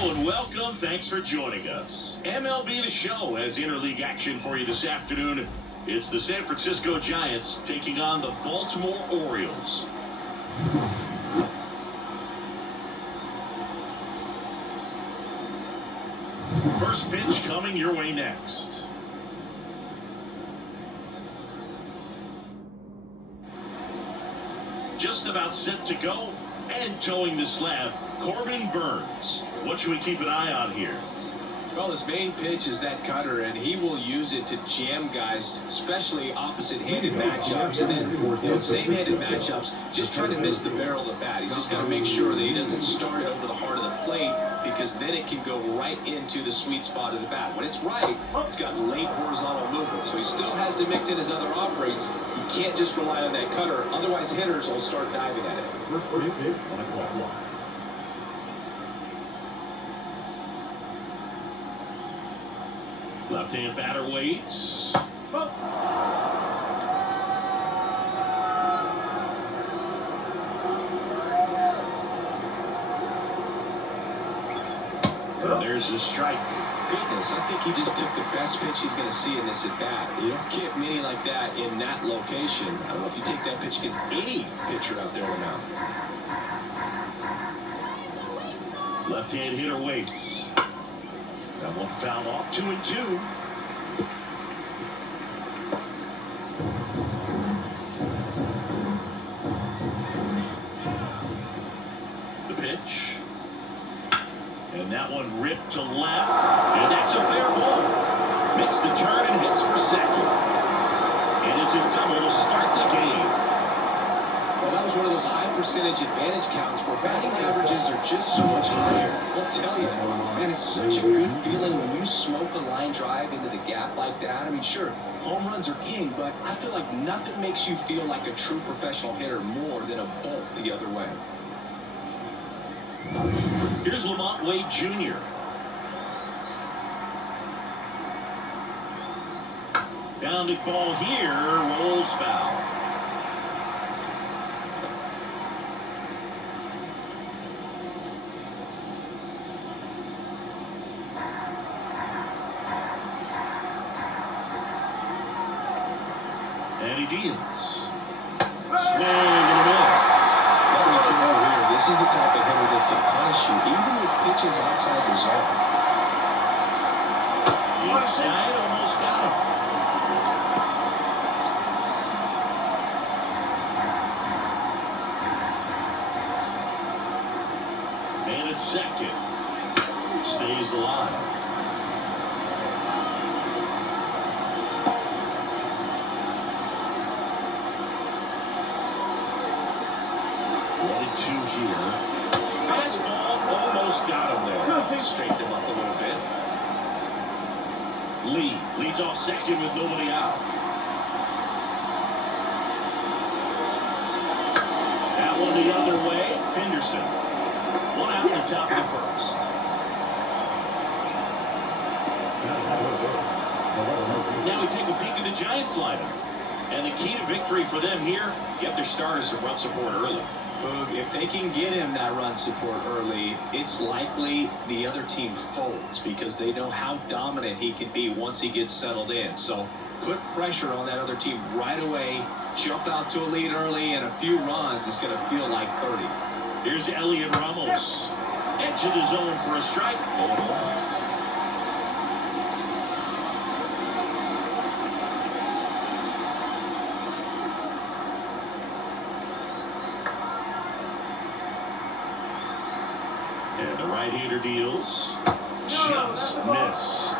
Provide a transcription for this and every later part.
Hello and welcome. Thanks for joining us. MLB The Show has interleague action for you this afternoon. It's the San Francisco Giants taking on the Baltimore Orioles. First pitch coming your way next. Just about set to go and towing the slab, Corbin Burns. What should we keep an eye on here? Well, his main pitch is that cutter, and he will use it to jam guys, especially opposite-handed matchups. And then, same-handed matchups, just trying to miss the barrel of the bat. He's just got to make sure that he doesn't start it over the heart of the plate, because then it can go right into the sweet spot of the bat. When it's right, it's got late horizontal movement, so he still has to mix in his other offerings. He can't just rely on that cutter, otherwise hitters will start diving at it. Left-hand batter waits. And there's the strike. Goodness, I think he just took the best pitch he's going to see in this at-bat. You don't get many like that in that location. I don't know if you take that pitch against any pitcher out there or not. Left-hand hitter waits. That one fouled off, 2-2. The pitch. And that one ripped to left. And that's a fair ball. Makes the turn and hits for second. And it's a double to start the game. Well, that was one of those high percentage advantage counts where batting averages are just so much higher. I'll tell you, man, it's such a good feeling when you smoke a line drive into the gap like that. I mean, sure, home runs are king, but I feel like nothing makes you feel like a true professional hitter more than a bolt the other way. Here's Lamont Wade Jr. Grounded ball here, rolls foul. And he deals. Swing and a miss. Gotta be careful here. This is the type of hitter that can punish you even with pitches outside the zone. Inside, almost got him. And at second, stays alive. Two here. Fastball almost got him there. Straightened him up a little bit. Lee leads off second with nobody out. That one the other way. Henderson. One out in the top of the first. Now we take a peek at the Giants lineup. And the key to victory for them here, get their starters some run support early. If they can get him that run support early, it's likely the other team folds because they know how dominant he can be once he gets settled in. So put pressure on that other team right away, jump out to a lead early, and a few runs is going to feel like 30. Here's Elliot Ramos. Edge of the zone for a strike. And the right-hander deals. Just missed.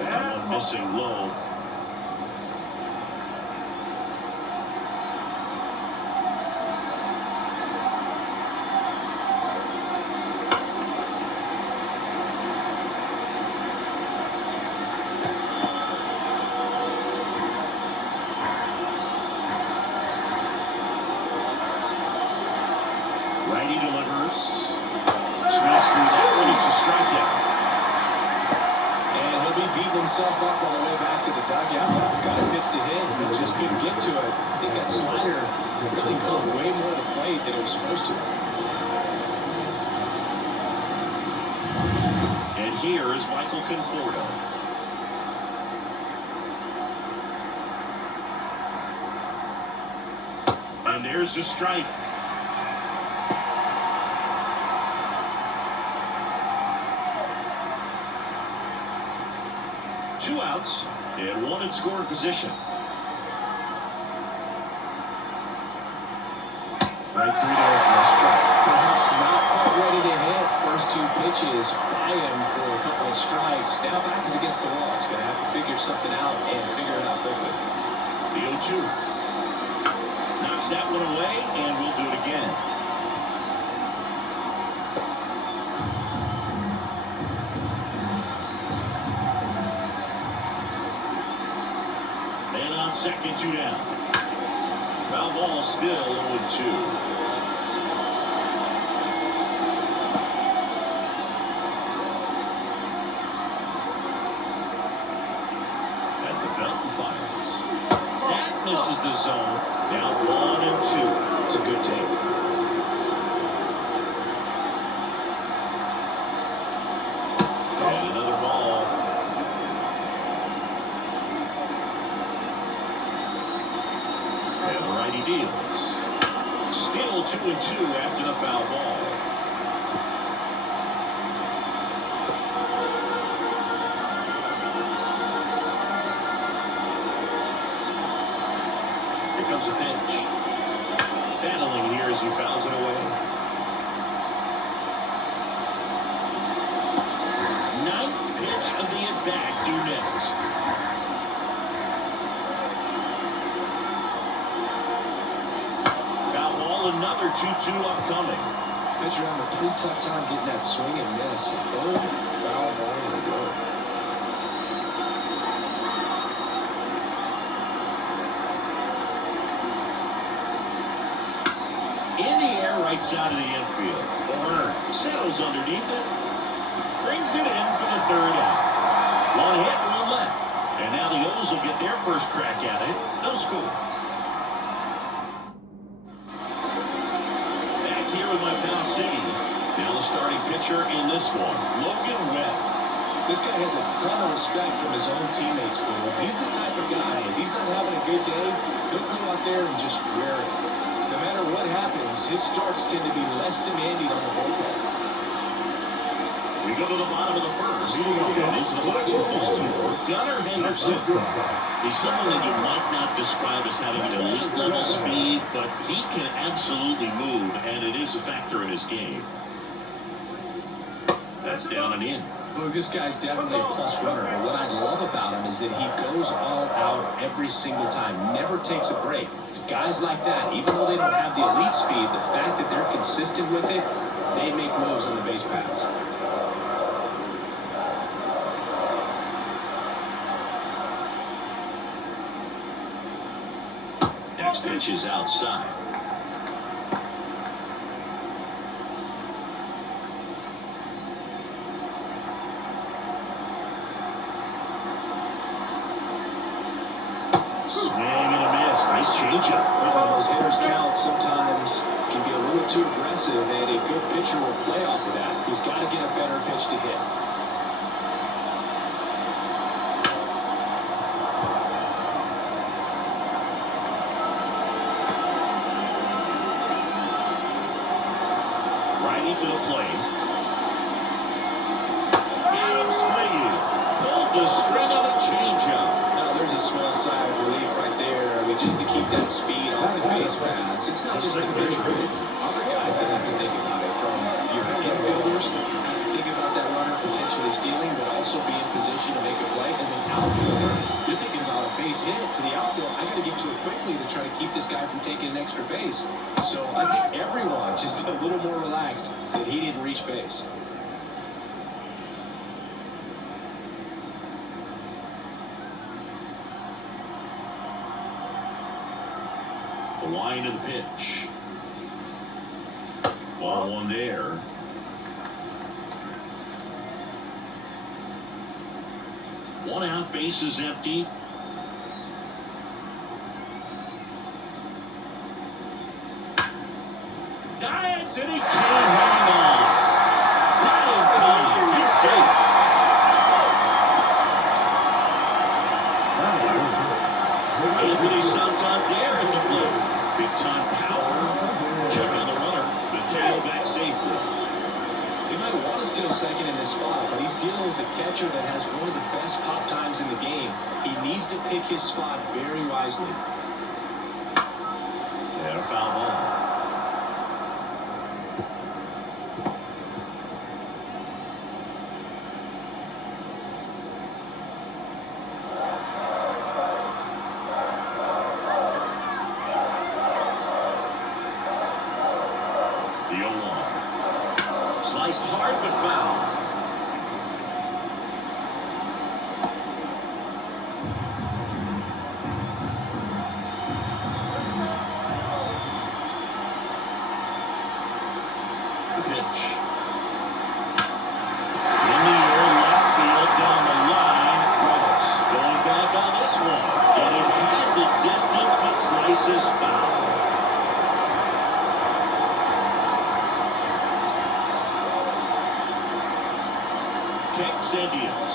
That one missing low. Righty delivers. Smashes out when it's a strikeout. And he'll be beaten himself up on the way back to the dugout. Got a pitch to hit, but just couldn't get to it. I think that slider really caught way more to the plate than it was supposed to. And here is Michael Conforto. And there's the strike. Two outs and one in scoring position. Right through there for a strike. Perhaps not quite ready to hit. First two pitches by him for a couple of strikes. Now back is against the wall. He's going to have to figure something out and figure it out quickly. The 0-2. Knocks that one away, and we'll do it again. And on second, 2 down. Foul ball still 0-2. Misses the zone. Now 1-2. It's a good take. And another ball. And the righty deals. Still 2-2 after the foul ball. Comes a pitch. Battling here as he fouls it away. Ninth pitch of the at-bat due next. Foul ball, another 2-2 upcoming. Pitcher having a pretty tough time getting that swing and miss. Third foul ball in a row. In the air, right side of the infield. Warner settles underneath it. Brings it in for the third out. One hit, one left. And now the O's will get their first crack at it. No score. Back here with my pal Siggy. Now the starting pitcher in this one, Logan Webb. This guy has a ton of respect from his own teammates, Bill. He's the type of guy, if he's not having a good day, he'll go out there and just wear it. No matter what happens, his starts tend to be less demanding on the bullpen. We go to the bottom of the first. And into the box for Baltimore, Gunnar Henderson. He's someone that you might not describe as having an elite level speed, but he can absolutely move, and it is a factor in his game. That's down and in. Look, this guy's definitely a plus runner, but what I love about him is that he goes all out every single time, never takes a break. It's guys like that, even though they don't have the elite speed, the fact that they're consistent with it, they make moves on the base paths. Next pitch is outside. Nice changeup. Well, those hitters count sometimes can be a little too aggressive, and a good pitcher will play off of that. He's got to get a better pitch to hit. Righty to the plate. Got him swinging. Pulled the string of a changeup. There's a small sigh of relief right there. I mean, just to keep that speed off the base paths. It's not just the pitcher, it's other guys that have to think about it. From your infielders, have to think about that runner potentially stealing, but also be in position to make a play. As an outfielder, you're thinking about a base hit to the outfield. I got to get to it quickly to try to keep this guy from taking an extra base. So I think everyone just a little more relaxed that he didn't reach base. The line of the pitch. Ball one there. One out, bases empty. Dives, and he can't hang on. Not in time. He's safe. Anthony Santander at the plate. Big time power. Check on the runner. The tail back safely. He might want to steal second in this spot, but he's dealing with a catcher that has one of the best pop times in the game. He needs to pick his spot very wisely. And a foul ball. The 0-1. Sliced hard but foul. The pitch. In the air, left field, down the line. Ross going back on this one. And it had the distance, but slices foul. Kicks Indians.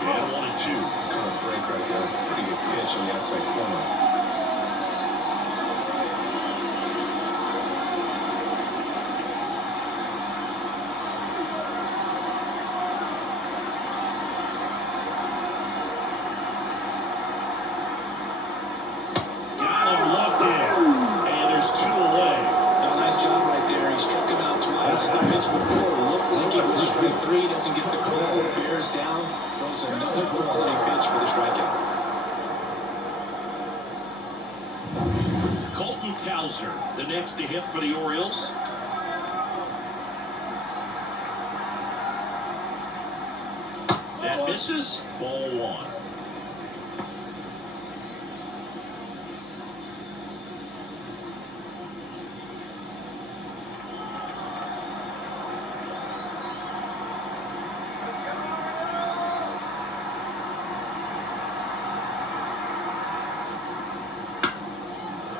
And 1-2. Kind of break right there. Pretty good pitch on the outside corner. Got him looking. And there's 2 away. Done a nice job right there. He struck him out twice. The pitch before looked like it was strike 3. Doesn't get the call. Bears down. Throws another quality pitch for the strikeout. Colton Cowser, the next to hit for the Orioles. That misses. Ball 1.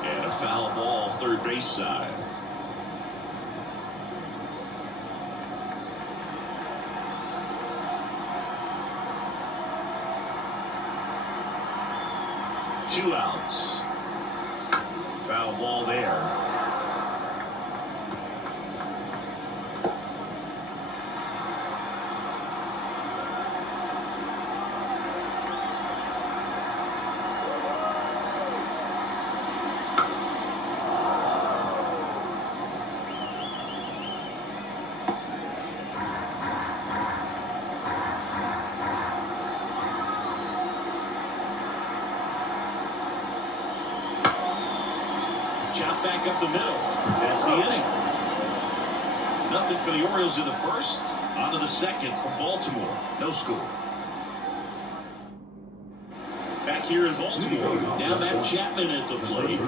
And a foul ball, third base side. Two outs. Foul ball there. Chop back up the middle. That's the inning. Nothing for the Orioles in the first. On to the second for Baltimore. No score. Back here in Baltimore. Now Matt Chapman at the plate.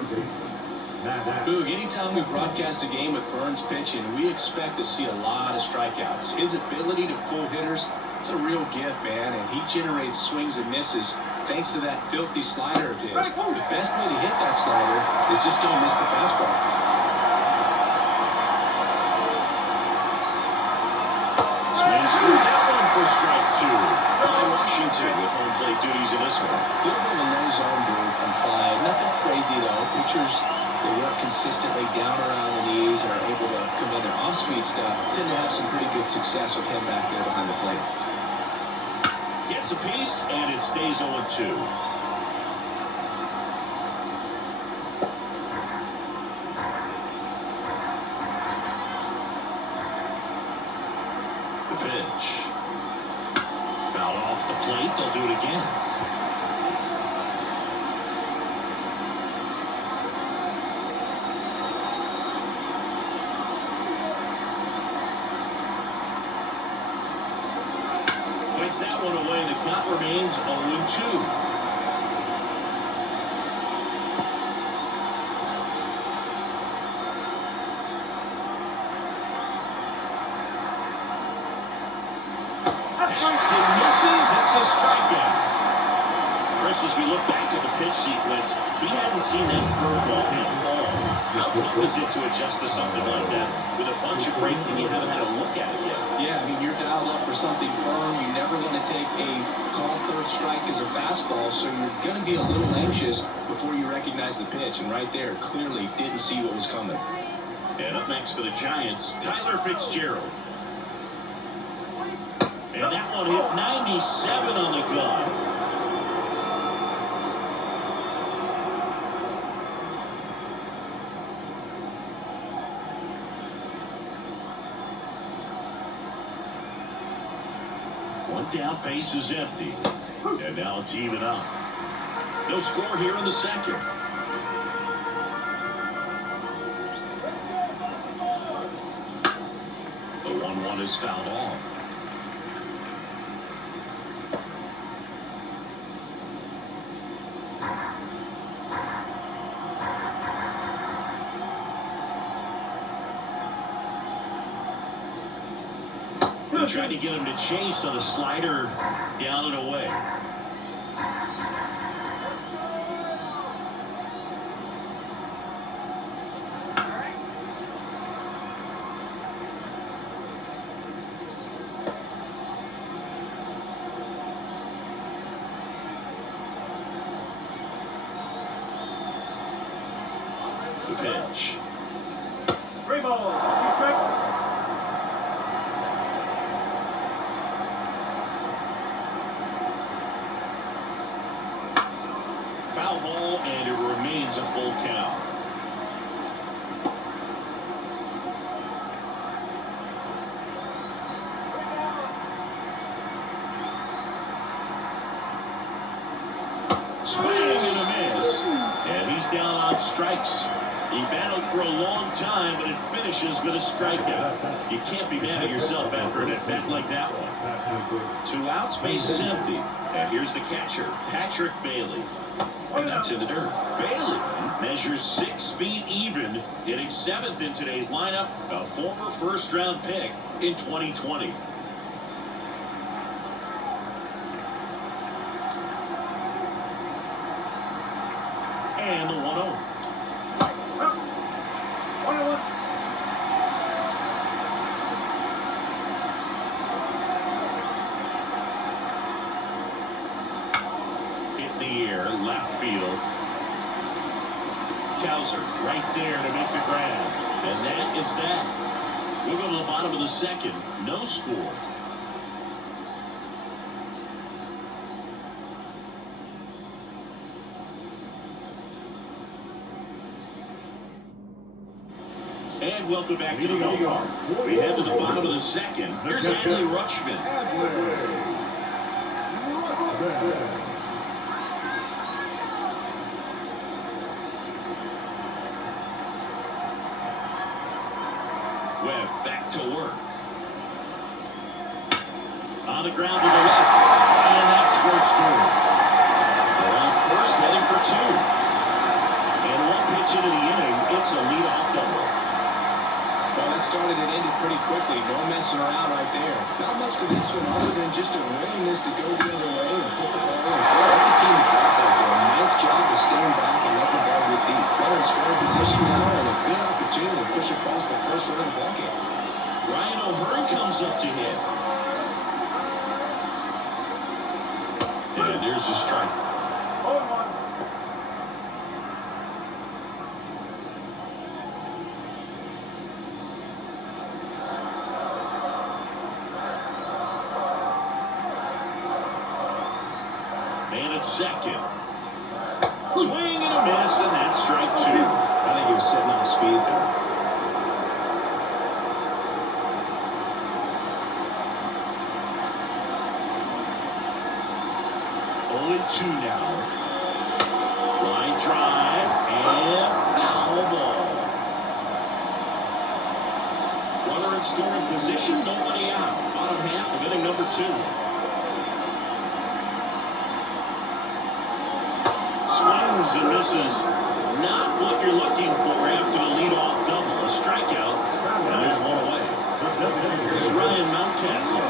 Boog, anytime we broadcast a game with Burns pitching, we expect to see a lot of strikeouts. His ability to pull hitters, it's a real gift, man, and he generates swings and misses thanks to that filthy slider of his. The best way to hit that slider is just don't miss the fastball. Swings through that one for strike 2. By Washington with home plate duties in this one. Little bit of a low zone move from Clyde. Nothing crazy, though. Pitchers, they work consistently down around the knees and are able to come in their off-speed stuff. Tend to have some pretty good success with him back there behind the plate. Gets a piece, and it stays 0-2. The pitch. Foul off the plate. They'll do it again. Fights that one away, and the count remains 0-2. Swings and misses. It's a strike. pitch sequence, he hadn't seen that curveball at all. How tough is it to adjust to something like that with a bunch of breaking you haven't had a look at it yet? Yeah, I mean, you're dialed up for something firm. You never want to take a called third strike as a fastball, so you're going to be a little anxious before you recognize the pitch. And right there, clearly didn't see what was coming. And up next for the Giants, Tyler Fitzgerald. And that one hit 97 on the gun. One down, base is empty. And now it's even up. No score here in the second. The 1-1 is fouled off. They tried to get him to chase on a slider down and away. The pitch. 3 balls. Foul ball, and it remains a full count. Swing and a miss. And he's down on strikes. He battled for a long time, but it finishes with a strikeout. You can't be mad at yourself after an at-bat like that one. 2 outs, base is empty. And here's the catcher, Patrick Bailey. And that's in the dirt. Bailey measures 6 feet even, hitting 7th in today's lineup, a former first-round pick in 2020. And the 1-0. 1-1. Hit in the air, left field. Kowser right there to make the grab. And that is that. We go to the bottom of the second. No score. And welcome back to the ballpark. We head to the bottom of the second. Here's Adley Rutschman. Webb back to work. On the ground to the left. And that squirts through. They're on first, heading for 2. And 1 pitch into the inning, it's a leadoff double. Well, that started and ended pretty quickly. No messing around right there. Not much to this one other than just a willingness to go the other way and put the ball in. That's a team effort right there. Nice job of staying back and letting the ball get deep. They're in scoring position now and a good opportunity to push across the first line of the ball game. Ryan O'Hearn comes up to hit. And there's the strike. 0-1. And it's second. Swing and a miss, and that's strike 2. I think he was setting off speed there. Oh, 2 now. Line drive and foul ball. Runner in scoring position, nobody out. Bottom half of inning number 2. Swings and misses. Not what you're looking for after the leadoff double. A strikeout, and there's 1 away. Here's Ryan Mountcastle.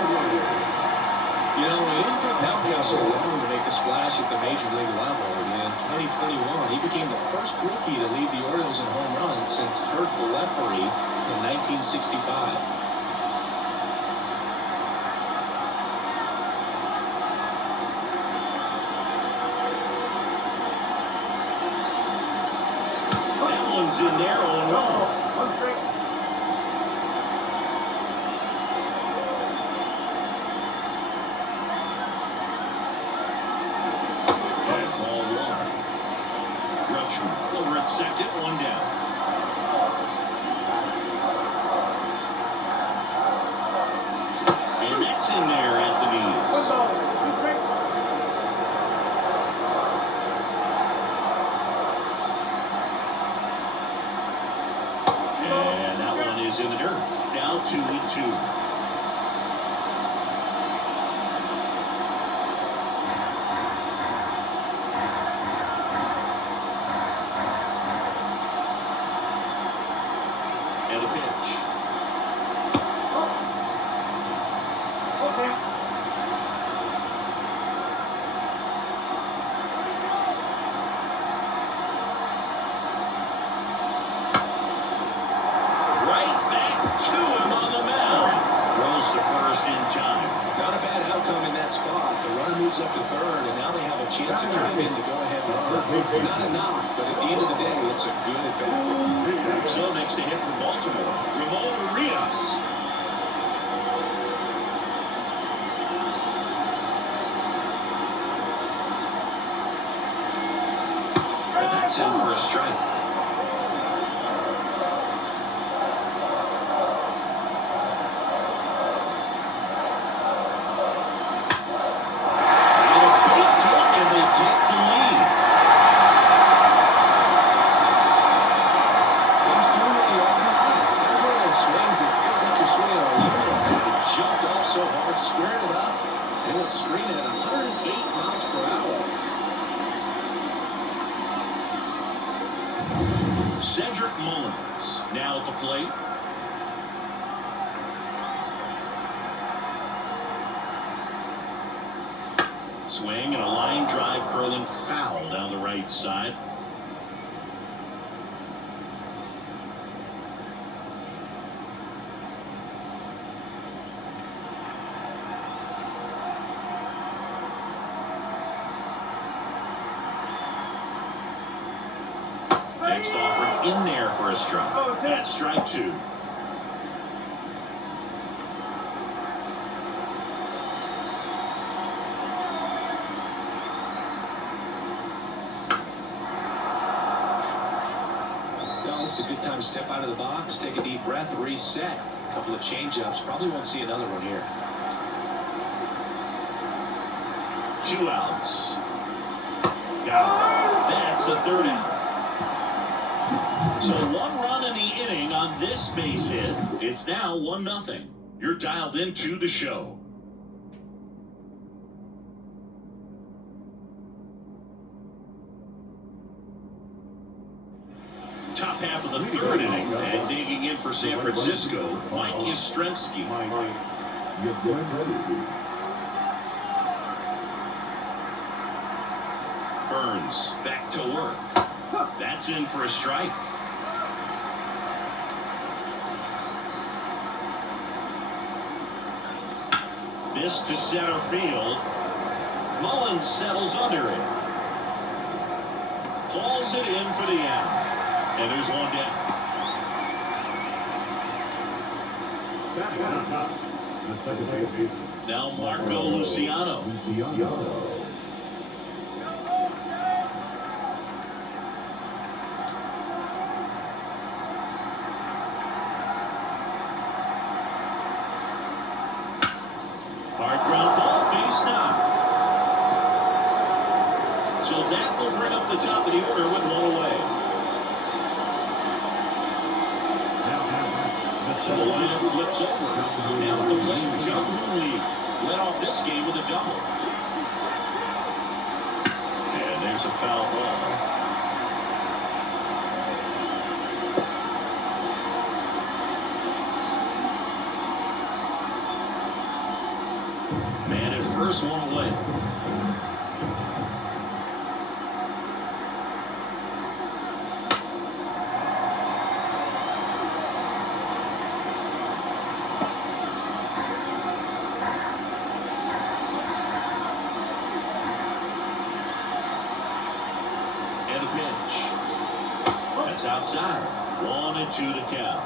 You know, it took Mountcastle long to make a splash at the major league level. And 2021. He became the first rookie to lead the Orioles in home runs since Kurt Blefary in 1965. In there on one. One straight. And ball one. Rutschman over at second, one down. And that's in there at the knees. One ball. Two straight. And that one is in the dirt. Now 2-2. And a pitch. Okay. Right back to him on the mound. Throws to first in time. Not a bad outcome in that spot. The runner moves up to third, and now they have a chance to come in to go ahead with third. It's not a knock, but at the end of the day, it's a good at bat. So next to hit for Baltimore, Ramon Urias. And that's in for a strike. And a base hit, and they take the lead. Comes through with the RBI. That's one of those swings that feels like you're swinging a limo. It jumped off so hard, squared it up, and it's screaming at 108 miles per hour. Cedric Mullins now at the plate. Swing and a line drive curling foul down the right side. Next offer in there for a strike. That's strike two. Well, this is a good time to step out of the box, take a deep breath, reset. A couple of change-ups. Probably won't see another one here. 2 outs. Got it. That's the third out. So 1 run in the inning on this base hit. It's now 1-0. You're dialed into the show. Top half of the third inning, and digging in for San Francisco, Mike Yastrzemski. Burns back to work. That's in for a strike. This to center field. Mullins settles under it. Calls it in for the out. And there's one down. Now Marco Luciano. Hard ground ball, base knock. So that will bring up the top of the order with 1 away. So the lineup flips over. Now at the plate, John Hooley led off this game with a double. And there's a foul ball. Man at first, 1 away. That's outside. 1-2 to count.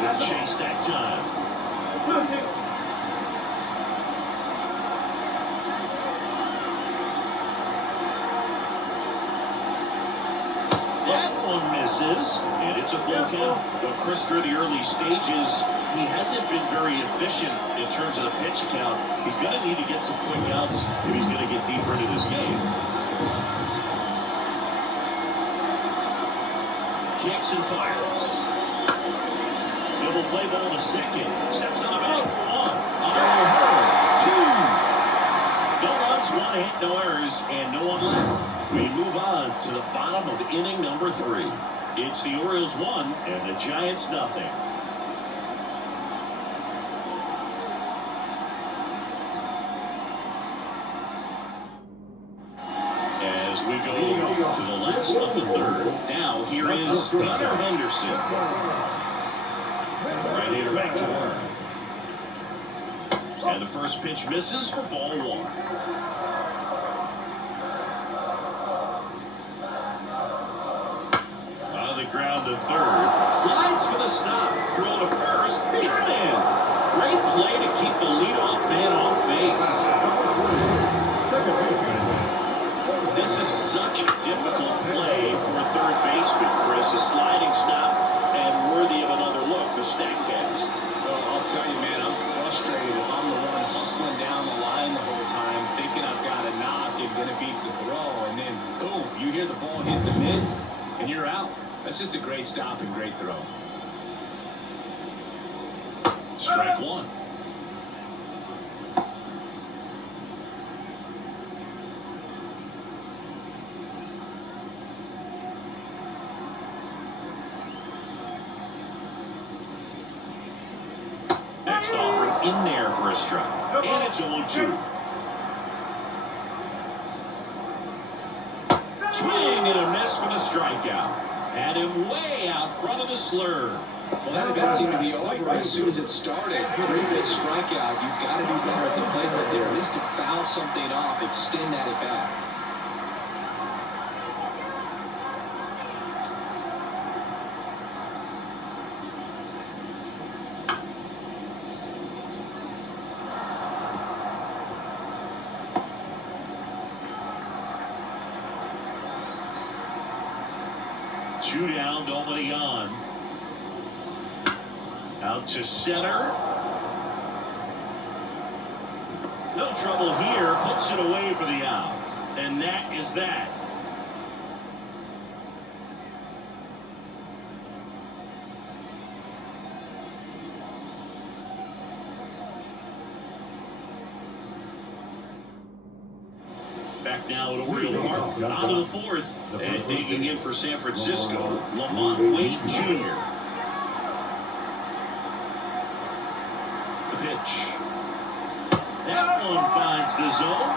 Good chase that time. That one misses, and it's a full count. But Chris, through the early stages, he hasn't been very efficient in terms of the pitch count. He's going to need to get some quick outs if he's going to get deeper into this game. Kicks and fires. Double play ball to second. Steps on a bag for one. Two. No runs, one hit, no errors, and no one left. We move on to the bottom of inning number 3. It's the Orioles 1 and the Giants nothing. As we go to the last of the 3rd. Now here is Gunnar Henderson. Right hitter back to work. And the first pitch misses for ball 1. On the ground to 3rd. Slides for the stop. Throw to first. Got him. Great play to keep the leadoff man off base. This is such a difficult play for a third baseman, Chris. A sliding stop and worthy of another look with StatCast. Well, I'll tell you, man, I'm frustrated if I'm the one hustling down the line the whole time, thinking I've got a knock and going to beat the throw, and then, boom, you hear the ball hit the mid, and you're out. That's just a great stop and great throw. Strike 1. Next offering in there for a strike. And it's 0-2. Swing and a miss for the strikeout. Had him way out front of the slur. Well, that event seemed to be over as soon as it started. 3-pitch strikeout. You've got to do better at the plate right there. At least to foul something off, extend that at bat. Two down, nobody on. Out to center. No trouble here. Puts it away for the out. And that is that. Back now at Oriole Park, on to the 4th, and digging in for San Francisco, Lamont Wade Jr. The pitch. That one finds the zone.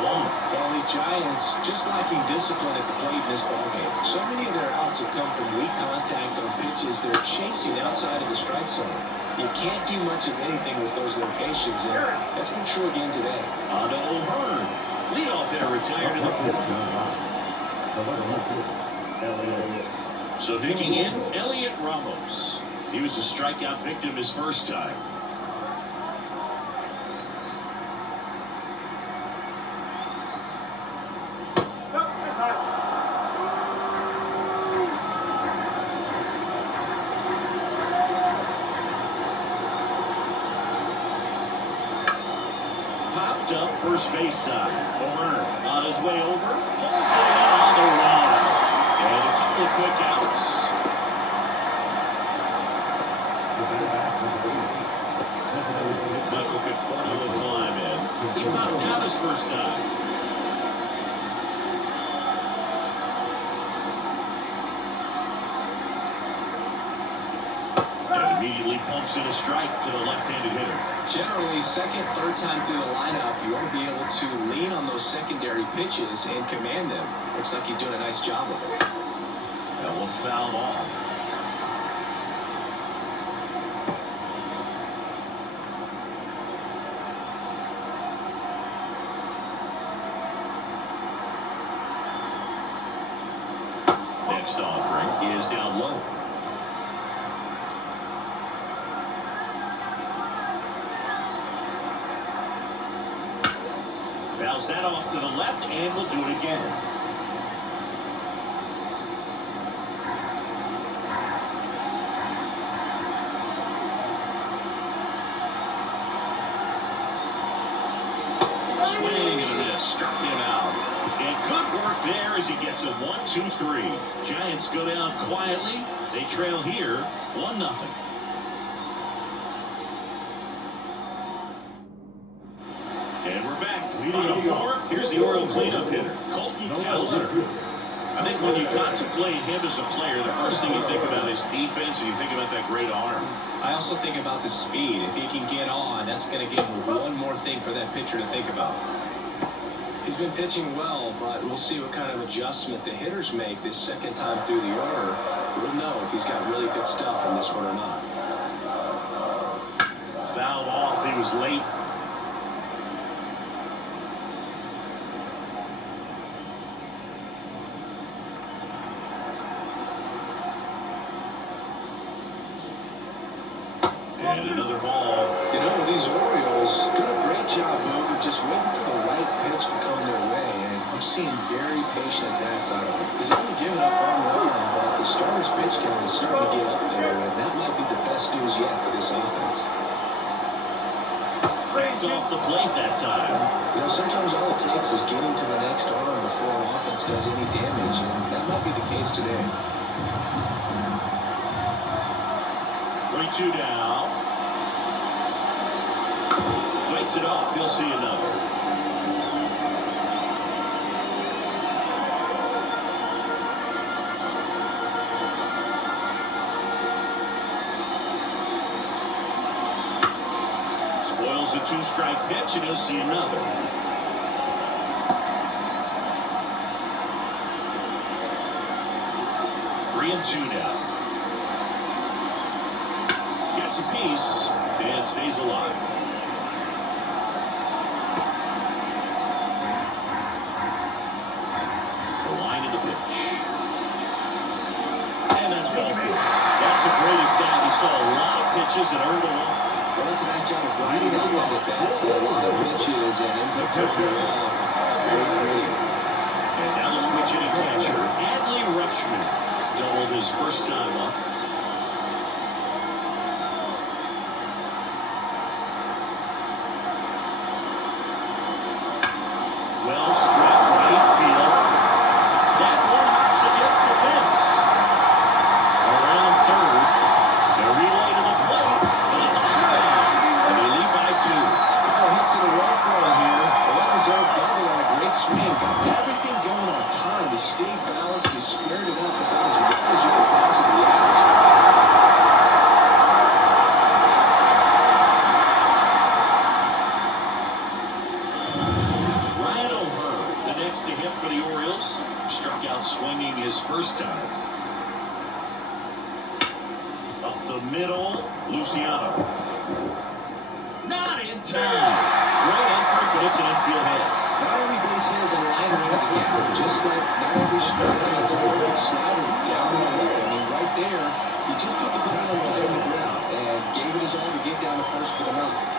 1-1. Well, these Giants just lacking discipline at the plate in this ballgame. So many of their outs have come from weak contact on pitches they're chasing outside of the strike zone. You can't do much of anything with those locations, and that's been true again today. On to O'Hearn. Leadoff hitter retired in the 4th. So digging in, Elliot Ramos. He was a strikeout victim his first time. Popped up first base side. O'Hearn on his way over. Pulls it in on the run. And a couple of quick outs. Michael could formally climb in. He popped out his first time. And immediately pumps in a strike to the left-handed hitter. Generally, second, third time through the lineup, you want to be able to lean on those secondary pitches and command them. Looks like he's doing a nice job of it. That one fouled off. is down low. Bounce that off to the left, and we'll do it again. Swing and a miss. Struck him out. And good work there as he gets a 1-2-3. Giants go down quietly. They trail here 1-0. And we're back. Bottom four. Here's the Oriole cleanup hitter, Colton Kelzer. I think when you contemplate him as a player, the first thing you think about is defense, and you think about that great arm. I also think about the speed. If he can get on, that's going to give one more thing for that pitcher to think about. He's been pitching well, but we'll see what kind of adjustment the hitters make this second time through the order. We'll know if he's got really good stuff in this one or not. Fouled off. He was late. And another ball. You know, these Orioles do a great job of just waiting for the right pitch to come their way, and I'm seeing very patient bats out of him. He's only given up 1 run, but the starter's pitch count is starting to get up there, and that might be the best news yet for this offense. Backed off the plate that time. You know, sometimes all it takes is getting to the next arm before an offense does any damage, and that might be the case today. 3-2 down. Fights it off. He'll see another. Spoils the 2-strike pitch, and he'll see another. Three and two down. Gets a piece and stays alive. The line of the pitch. And that's ball four. That's a great at bat. He saw a lot of pitches and earned a lot. Well, that's a nice job of lining up on the bats. A lot of pitches and ends up turning it off. And now the switch hitting catcher, Adley Rutschman, doubled his first time up. Well struck right field. That one hops against the fence. Around third. The relay to the plate, and it's out. And they lead by 2. Couple hits in a row for him here. A well-deserved double on a great swing. Got everything going on time. He stayed balanced. He squared it up about as well as you could possibly ask. To hit for the Orioles. Struck out swinging his first time. Up the middle, Luciano. Not in time. Great effort, but it's an infield hit. Not only base hits and line around the gap, just like not every strike, it's a big slider down the middle. I mean, right there, he just put the ball on the ground and gave it his all to get down to first for the night.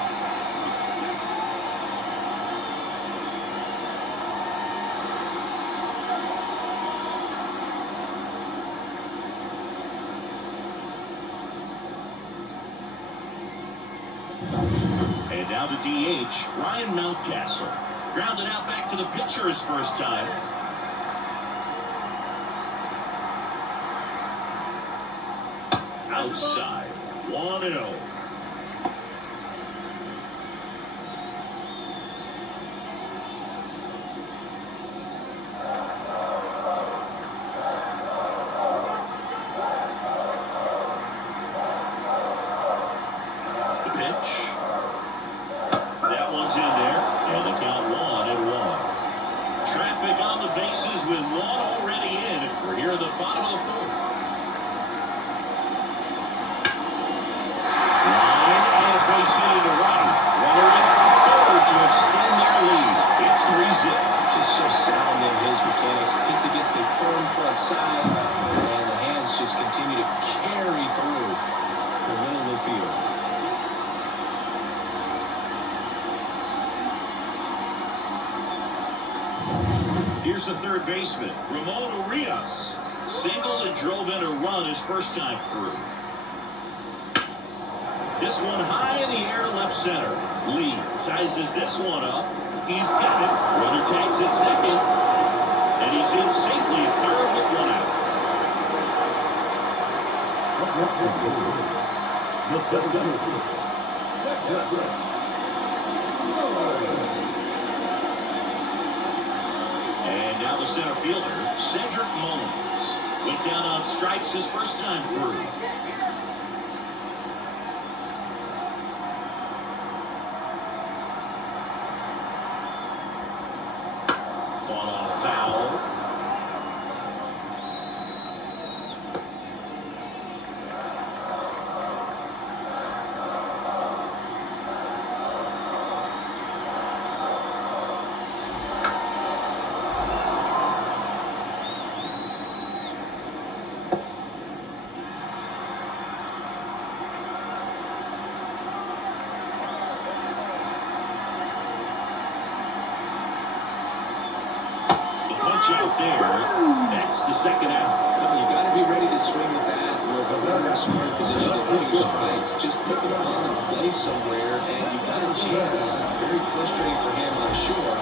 And now the DH, Ryan Mountcastle. Grounded out back to the pitcher his first time. Outside, 1-0. The pitch. That one's in there, and the count 1-1. Traffic on the bases with one already in. We're here at the bottom of the fourth. the third baseman, Ramon Urias. Singled and drove in a run his first time through. This one high in the air to left center. Lee sizes this one up. He's got it. Runner tags at second. And he's in safely at third with one out. And now the center fielder, Cedric Mullins. Went down on strikes his first time through. Fought off foul. Out there, that's the second out. Well, you got to be ready to swing the bat with a runner in scoring position and 2 strikes. Just put the ball in place somewhere, and you got a chance. Very frustrating for him, I'm sure.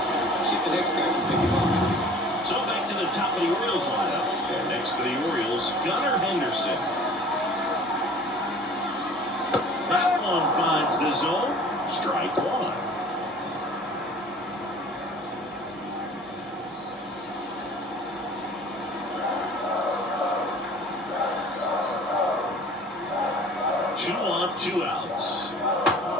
See if the next guy can pick him up. So back to the top of the Orioles lineup. And next for the Orioles, Gunnar Henderson. That one finds the zone. Strike one. Two outs.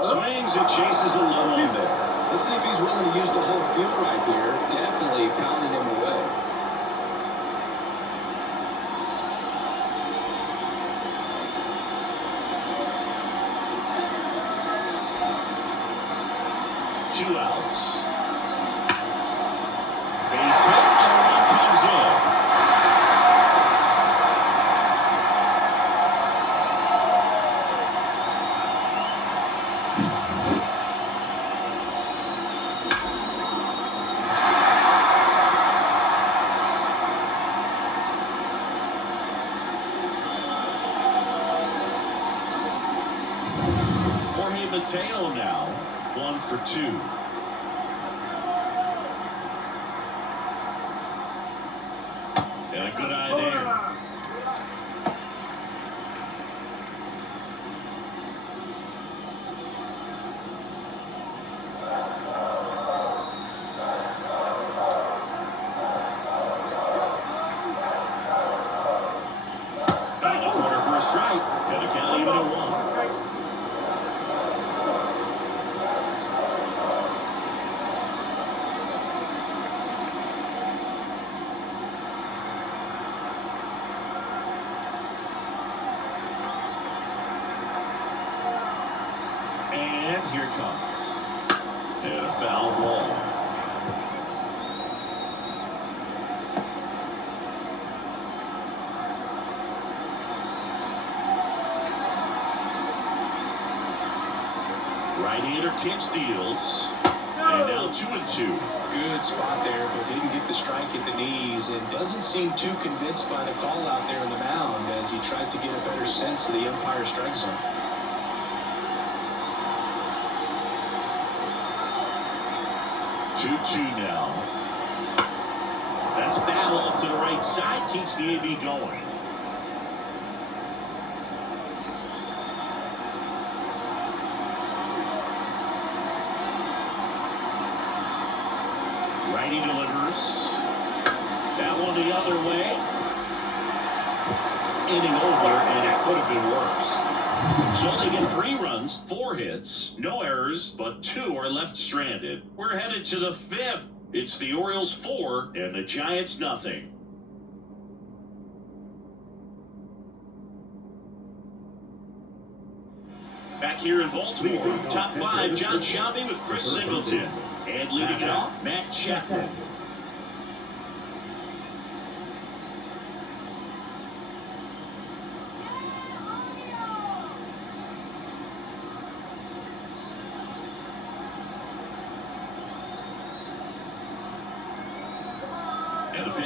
Swings and chases a low on there. Let's see if he's willing to use the whole field right here. Definitely pounding him away. Two outs. Base hit and a run comes in. Mateo now, 1 for 2. And a good eye there. On the corner for a strike, and the count even at 1. And here comes. And a foul ball. Right-hander kick steals. And now 2-2. Good spot there, but didn't get the strike at the knees and doesn't seem too convinced by the call out there in the mound as he tries to get a better sense of the umpire strike zone. 2-2 now. That's foul off to the right side. Keeps the AB going. Righty delivers. That one the other way. Inning over, and it could have been worse. So they get 3 runs, 4 hits, no errors, but 2 are left stranded. We're headed to the 5th. It's the Orioles 4 and the Giants nothing. Back here in Baltimore, top 5, John Shelby with Chris Singleton. And leading it off, Matt Chapman.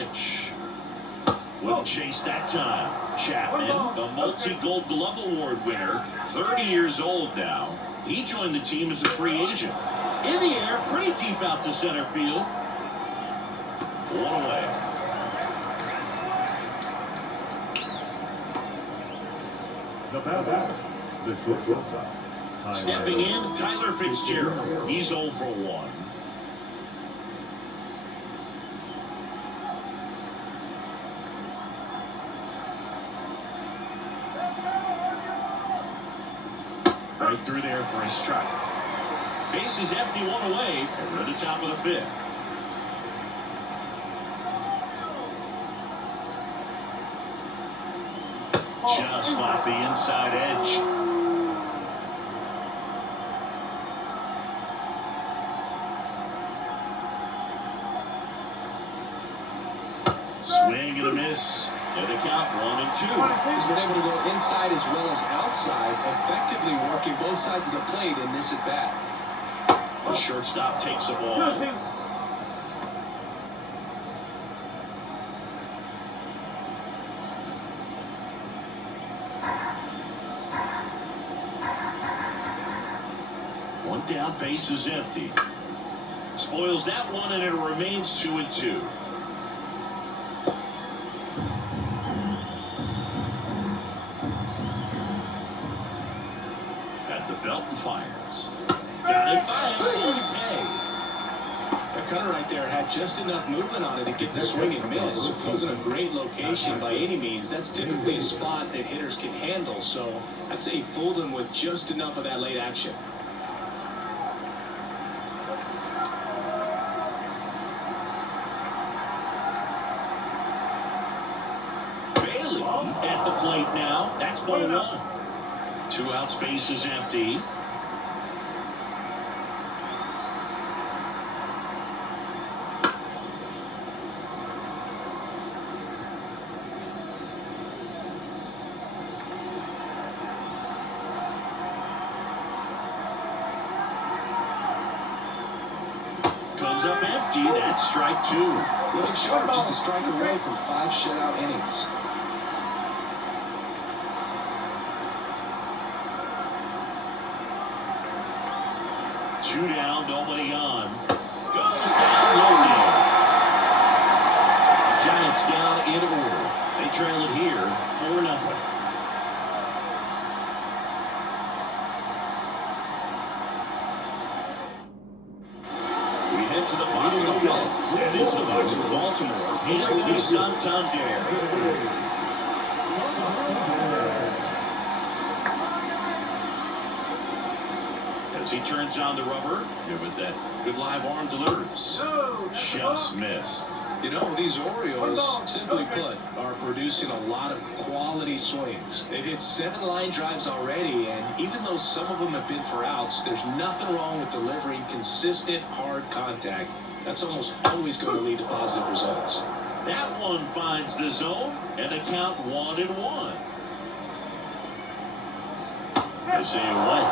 pitch. Wouldn't chase that time. Chapman, a multi-gold glove award winner, 30 years old now. He joined the team as a free agent. In the air, pretty deep out to center field. One away. The batter, the shortstop. Stepping in, Tyler Fitzgerald. He's 0 for 1. Right through there for a strike. Base is empty, 1 away, and we're at the top of the 5th. Just off the inside edge. Swing and a miss. And the count 1-2. He's been able to go inside as well as outside, effectively working both sides of the plate in this at bat. The shortstop takes the ball. One down, base is empty. Spoils that one, and it remains 2-2. At the belt and fires. Got it by him. The cutter right there had just enough movement on it to get the swing and miss. It wasn't a great location by any means. That's typically a spot that hitters can handle, so I'd say he fooled him with just enough of that late action. Bailey at the plate now. That's ball 1. 2 outs, base is empty. Comes up empty. That's strike 2. Looking sharp, just a strike away from 5 shutout innings. Two down, nobody on. Goes down low. Giants down in order. They trail it here 4-0. We head to the bottom of the 5th and into the box for Baltimore. Anthony Santander. As he turns on the rubber, and with that good live arm delivers. Just missed. You know, these Orioles, simply put, are producing a lot of quality swings. They've hit 7 line drives already, and even though some of them have been for outs, there's nothing wrong with delivering consistent, hard contact. That's almost always going to lead to positive results. That one finds the zone, and the count 1-1. They say away.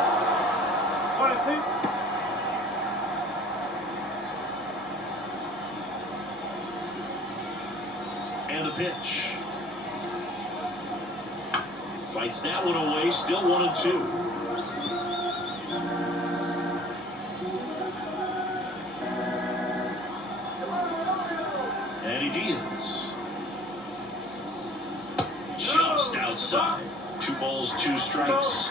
And the pitch. Fights that one away, still 1-2. And he deals. Just outside. 2 balls, 2 strikes.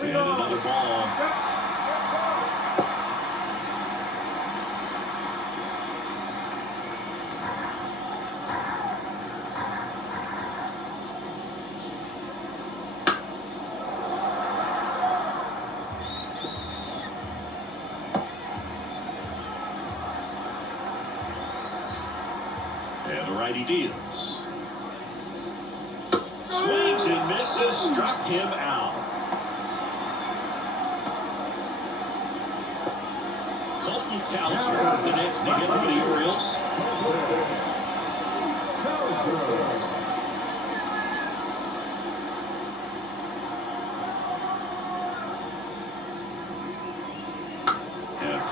And another ball. And the righty deals. Swings and misses, struck him out. Cowser, the next to hit for the Orioles.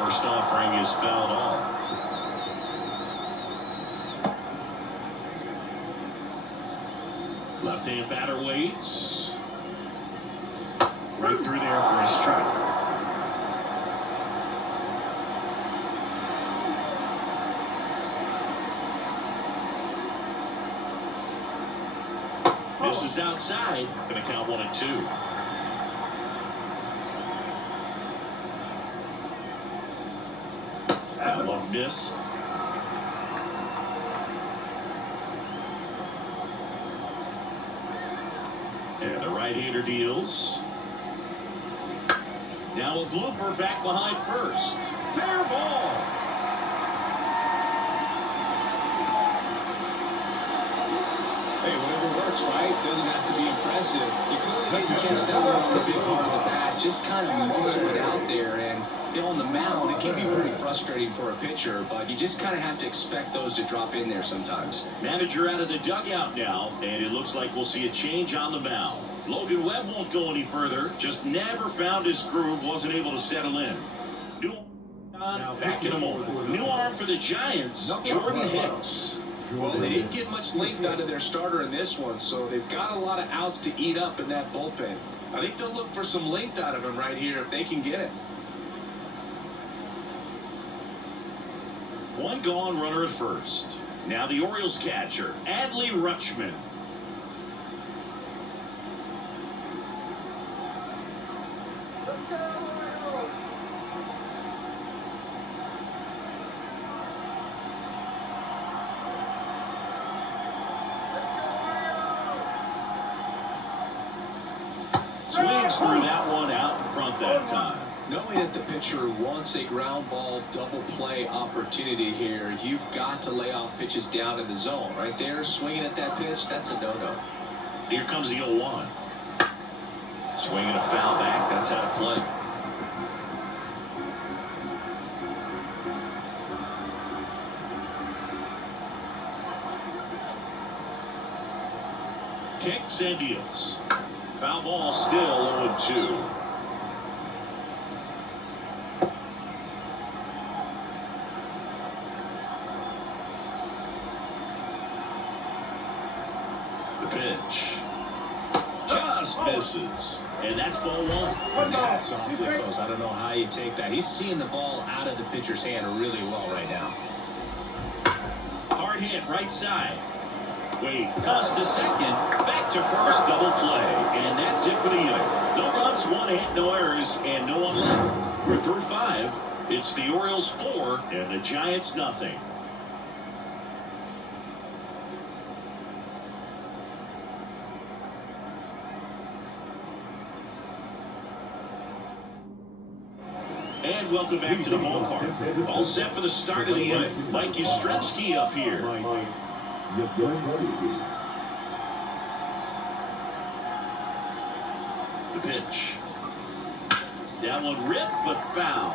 first offering is fouled off. Left-hand batter waits. Right through there for a strike. Misses outside. Going to count 1-2. That one missed. And the right-hander deals. Now a blooper back behind first. Fair ball. Hey, whatever works, right? Doesn't have to be impressive. You clearly didn't catch that one on the big part of the bat. Just kind of muscle it out there. And on the mound, it can be pretty frustrating for a pitcher, but you just kind of have to expect those to drop in there sometimes. Manager out of the dugout now, and it looks like we'll see a change on the mound. Logan Webb won't go any further. Just never found his groove, wasn't able to settle in. Back in a moment. New arm for the Giants, Jordan Hicks. Well, they didn't get much length out of their starter in this one, so they've got a lot of outs to eat up in that bullpen. I think they'll look for some length out of him right here if they can get it. One gone, runner at first. Now the Orioles catcher, Adley Rutschman. Swings through that one out in front that time. Knowing that the pitcher wants a ground ball double play opportunity here, you've got to lay off pitches down in the zone. Right there, swinging at that pitch, that's a no-no. Here comes the 0-1. Swinging a foul back, that's out of play. Kicks and deals. Foul ball, still 0-2. The pitch just misses, and that's ball one. That's awfully close. I don't know how you take that. He's seeing the ball out of the pitcher's hand really well right now. Hard hit, right side. Wait, toss to second, back to first, double play, and that's it for the inning. No runs, one hit, no errors, and no one left. We're through 5. It's the Orioles 4 and the Giants nothing. And welcome back to the ballpark. All set for the start of the inning. Mike Yastrzemski up here. The pitch. That one ripped, but foul.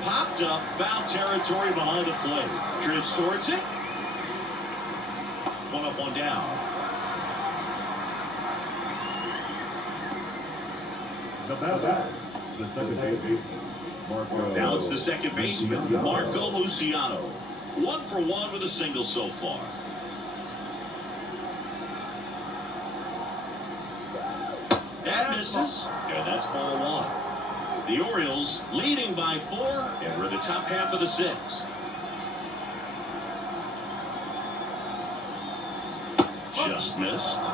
Popped up, foul territory behind the plate. Drifts towards it. One up, one down. The second baseman, Marco. Now it's the second baseman, Marco Luciano. 1 for 1 with a single so far. That misses, and that's ball 1. The Orioles leading by 4, and we're in the top half of the 6th. Just missed.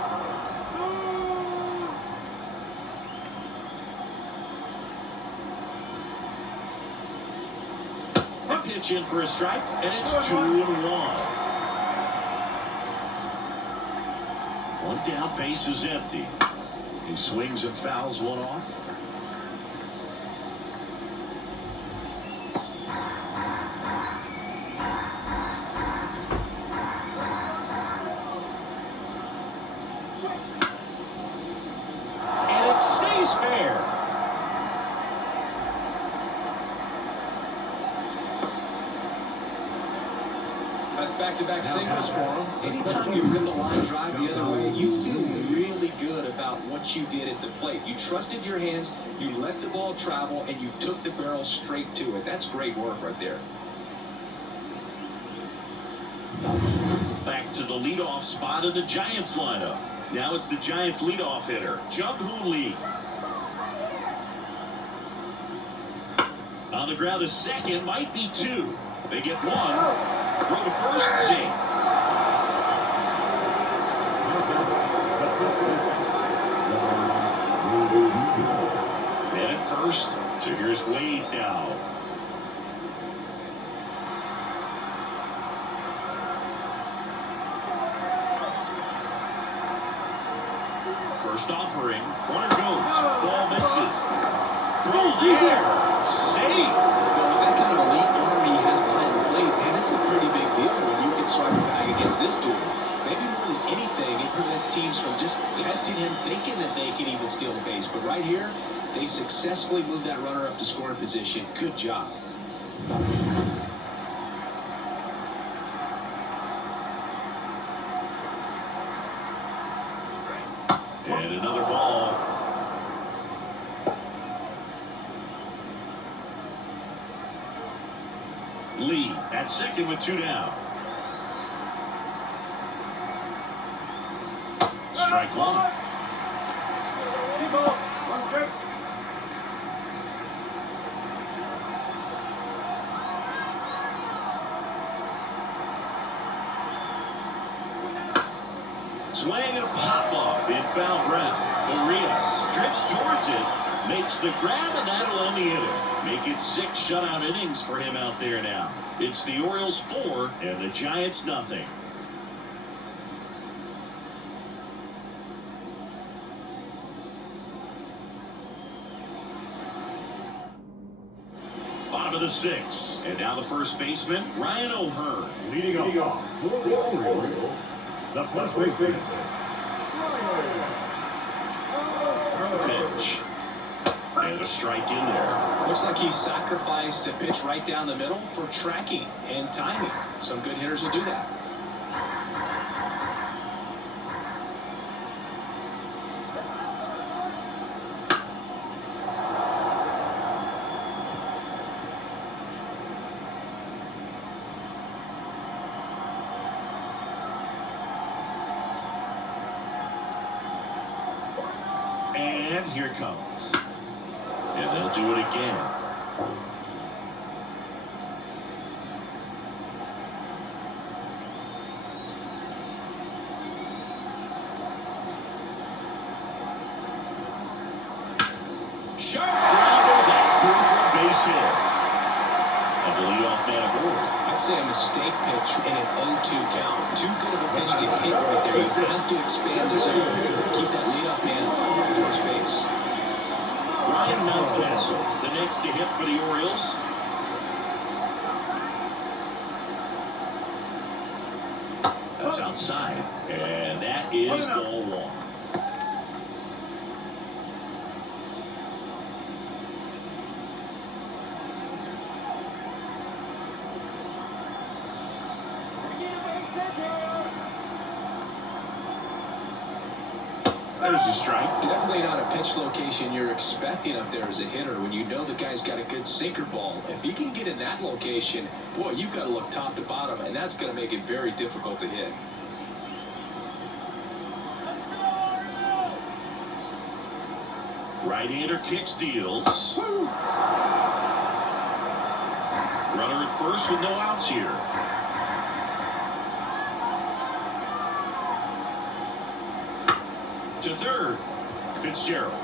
A pitch in for a strike, and it's 2-1. One down, base is empty. He swings and fouls one off. And it stays fair. back-to-back singles for him. Anytime you rip a line drive the other way, you feel really good about what you did at the plate. You trusted your hands, you let the ball travel, and you took the barrel straight to it. That's great work right there. Back to the leadoff spot of the Giants lineup. Now it's the Giants leadoff hitter, Jung-Hoo Lee. On the ground to second, might be two. They get one. Throw to first, safe. And at first, so here's Wade now. First offering, runner goes, ball misses. Throw there. Safe. Well, with that kind of elite arm he has behind the plate, man, it's a pretty big deal when you can swipe a bag against this dude. Maybe more than anything, it prevents teams from just testing him, thinking that they can even steal the base. But right here, they successfully moved that runner up to scoring position. Good job. And another ball. Lee at second with two down. Strike one. Swing and a pop-up in foul ground. Arias drifts towards it, makes the grab, and that'll end the inning. Make it 6 shutout innings for him out there now. It's the Orioles 4 and the Giants nothing. Bottom of the 6th, and now the first baseman, Ryan O'Hearn. Leading off for the Orioles, the first baseman. Pitch. And a strike in there. Looks like he sacrificed a pitch right down the middle for tracking and timing. Some good hitters will do that. And here it comes. And they'll do it again. Sharp grounder, that's through for a base hit. And the leadoff man aboard. I'd say a mistake pitch in an 0-2 count. Too good of a pitch to hit right there. You have to expand the zone. Keep that leadoff man on first base. Ryan Mountcastle, the next to hit for the Orioles. That's outside, and that is ball one. There's a strike. Definitely not a pitch location you're expecting up there as a hitter when you know the guy's got a good sinker ball. If he can get in that location, boy, you've got to look top to bottom, and that's going to make it very difficult to hit. Right-hander kicks, deals. Runner at first with no outs here. To third, Fitzgerald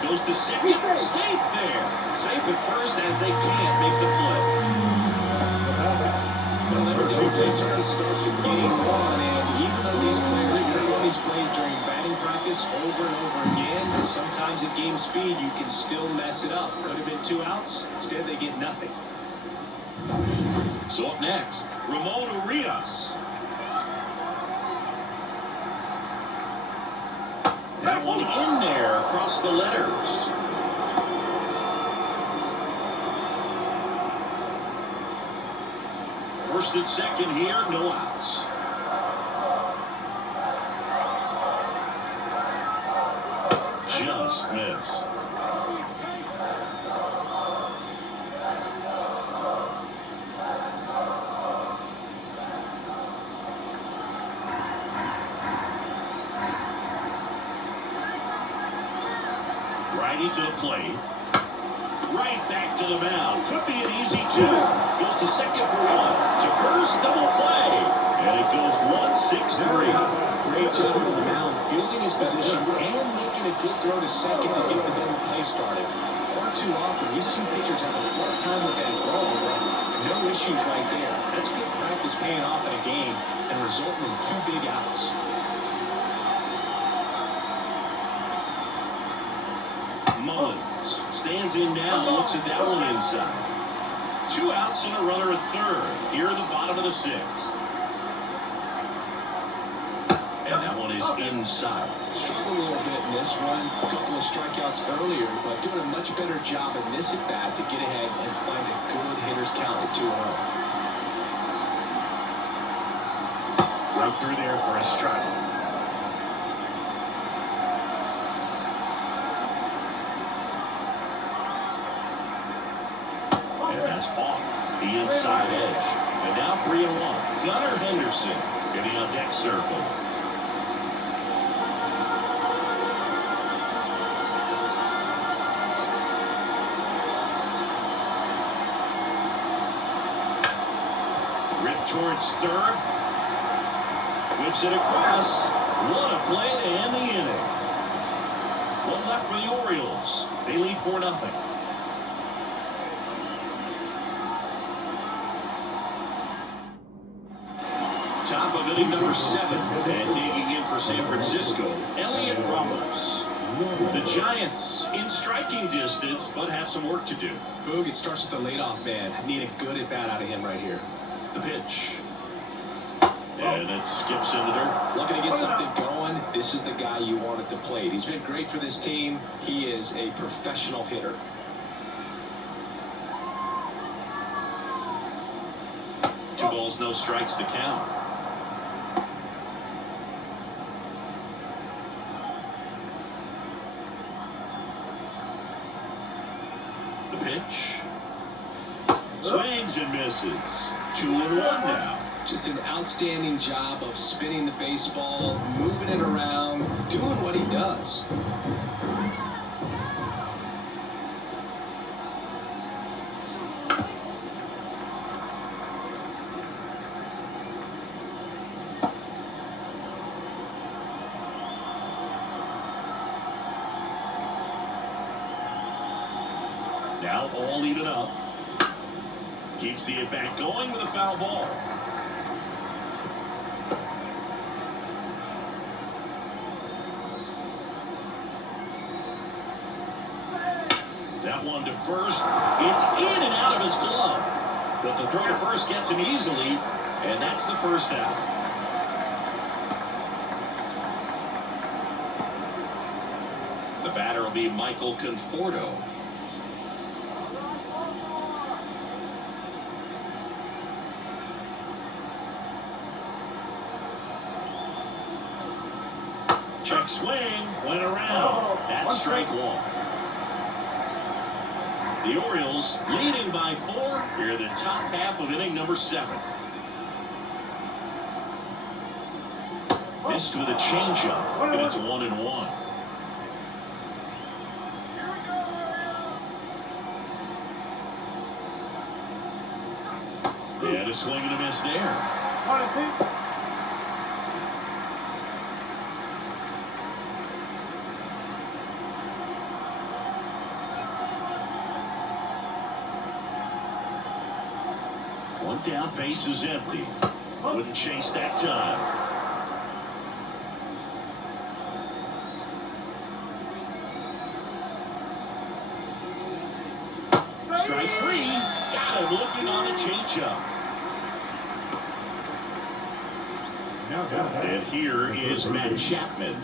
goes to second, safe there. Safe at first as they can't make the play. Well, they turn starts with game one, and even though these players work on these plays during batting practice over and over again, sometimes at game speed you can still mess it up. Could have been 2 outs. Instead, they get nothing. So up next, Ramon Arias. That one in there across the letters. First and second here, no outs. Just missed. Righty to the plate. Right back to the mound. Could be an easy two. Goes to second for one. To first, double play. And it goes 1-6-3. Great job on the mound, fielding his position and making a good throw to second to get the double play started. Far too often, we see pitchers have a hard time with that ball, but no issues right there. That's good practice paying off in a game and resulting in 2 big outs. Mullins stands in now, looks at that one inside. 2 outs and a runner at third. Here in the bottom of the 6th. And that one is inside. Struggled a little bit in this one. A couple of strikeouts earlier, but doing a much better job in this at bat to get ahead and find a good hitter's count at 2-0. Right through there for a strike. And that's off the inside edge. And now 3-1. Gunnar Henderson getting on deck circle. Ripped towards third. Whips it across. What a play to end the inning. One left for the Orioles. They lead 4-0. Top of inning number 7. And digging in for San Francisco, Elliott Ramos. The Giants in striking distance, but have some work to do. Boog, it starts with the leadoff man. Need a good at bat out of him right here. The pitch. And it skips into dirt. Looking to get something going. This is the guy you want at the plate. He's been great for this team. He is a professional hitter. Two balls, no strikes to count. The pitch. Swings and misses. 2-1 now. Just an outstanding job of spinning the baseball, moving it around, doing what he does. Now all even up. Keeps the at-bat going with a foul ball. That one to first. It's in and out of his glove. But the throw to first gets him easily, and that's the first out. The batter will be Michael Conforto. Check swing, went around. That's strike 1. The Orioles leading by 4 here in the top half of inning number 7. Missed with a changeup, and it's 1-1. Yeah, a swing and a miss there. One down, base is empty. Wouldn't chase that time. Strike 3. Got him looking on the changeup. And here is Matt Chapman.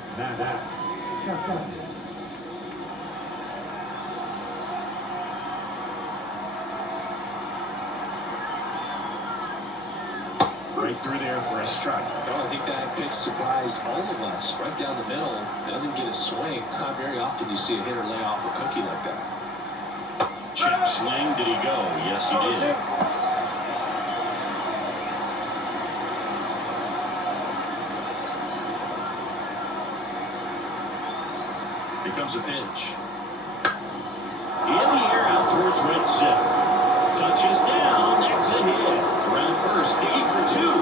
right through there for a strike. Well, I think that pitch surprised all of us. Right down the middle, doesn't get a swing. Not very often you see a hitter lay off a cookie like that. Check swing. Did he go? Yes, he did. Here comes a pitch. In the air out towards right center. Touches down. That's a hit. Around first. Digging for two.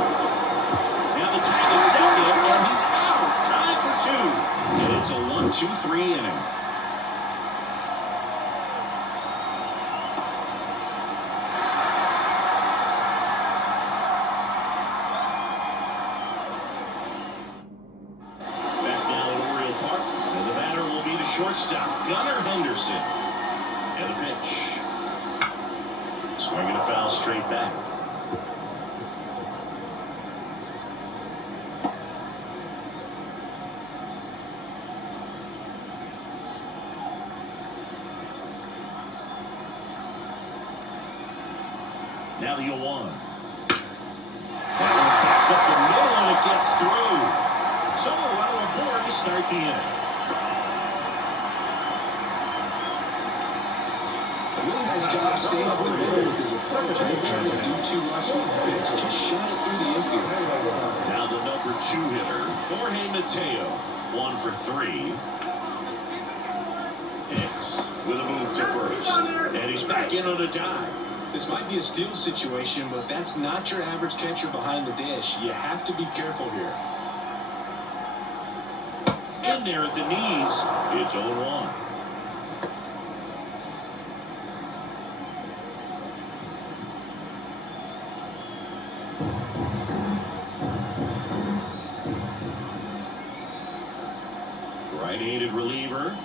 Now the tag is second, and he's out. Trying for two. And it's a 1-2-3 inning. Shortstop, Gunnar Henderson. And a pitch. Swinging a foul straight back. Now the 0-1. Back up the middle and it gets through. So a runner aboard to start the inning. Really nice job staying up the middle with his approach. He didn't try to do too much with the pitch. Just shot it through the infield. Now the number 2 hitter, Jorge Mateo, 1 for 3. Hicks with a move to first. And he's back in on a dive. This might be a steal situation, but that's not your average catcher behind the dish. You have to be careful here. In there at the knees, it's 0-1. Right-handed reliever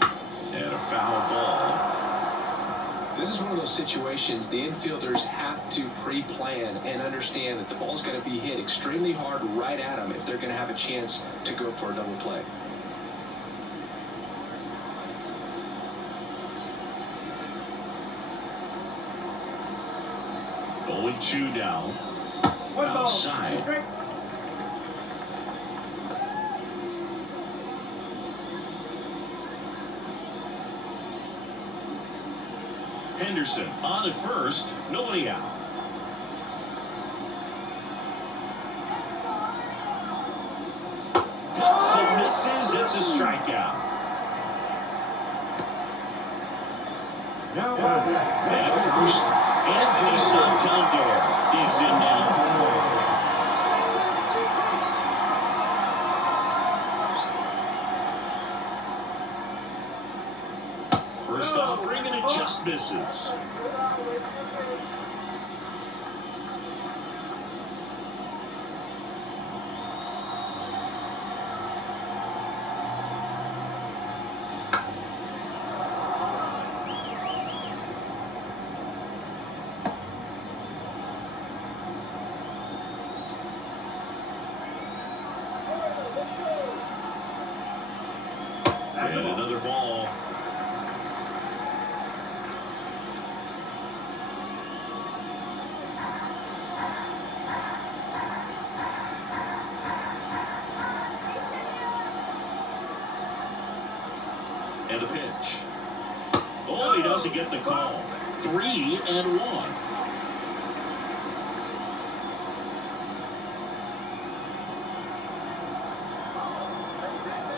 and a foul ball. This is one of those situations the infielders have to pre-plan and understand that the ball's going to be hit extremely hard right at them if they're going to have a chance to go for a double play. Only 2 down. Outside. Henderson on at first, nobody out. Cuts and misses, it's a strikeout. And at first, Anthony Santander digs in now. First offering and it just misses. And another ball. And a pitch. Oh, he doesn't get the call. 3-1.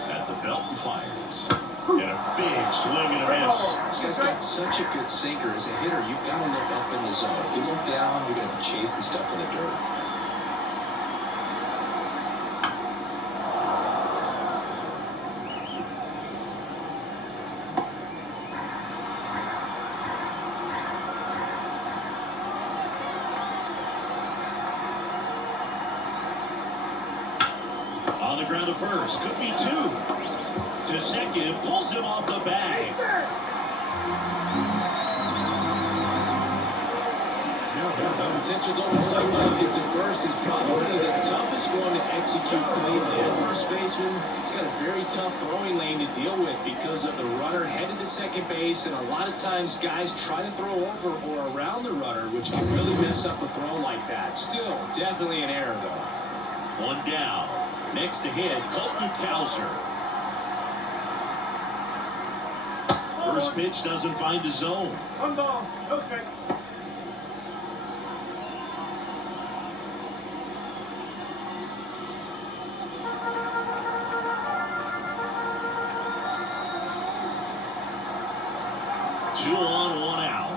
At the belt and fires. And a big swing and a miss. This guy's got such a good sinker. As a hitter, you've got to look up in the zone. If you look down, you're going to be chasing stuff in the dirt. On the ground to first. Could be 2. To second. Pulls him off the bag. The potential double play when he hits it first is probably the toughest one to execute cleanly. At first baseman, he's got a very tough throwing lane to deal with because of the runner headed to second base, and a lot of times guys try to throw over or around the runner, which can really mess up a throw like that. Still, definitely an error, though. One down. Next to hit, Colton Cowser. First pitch doesn't find the zone. One ball. Okay. Two on, one out.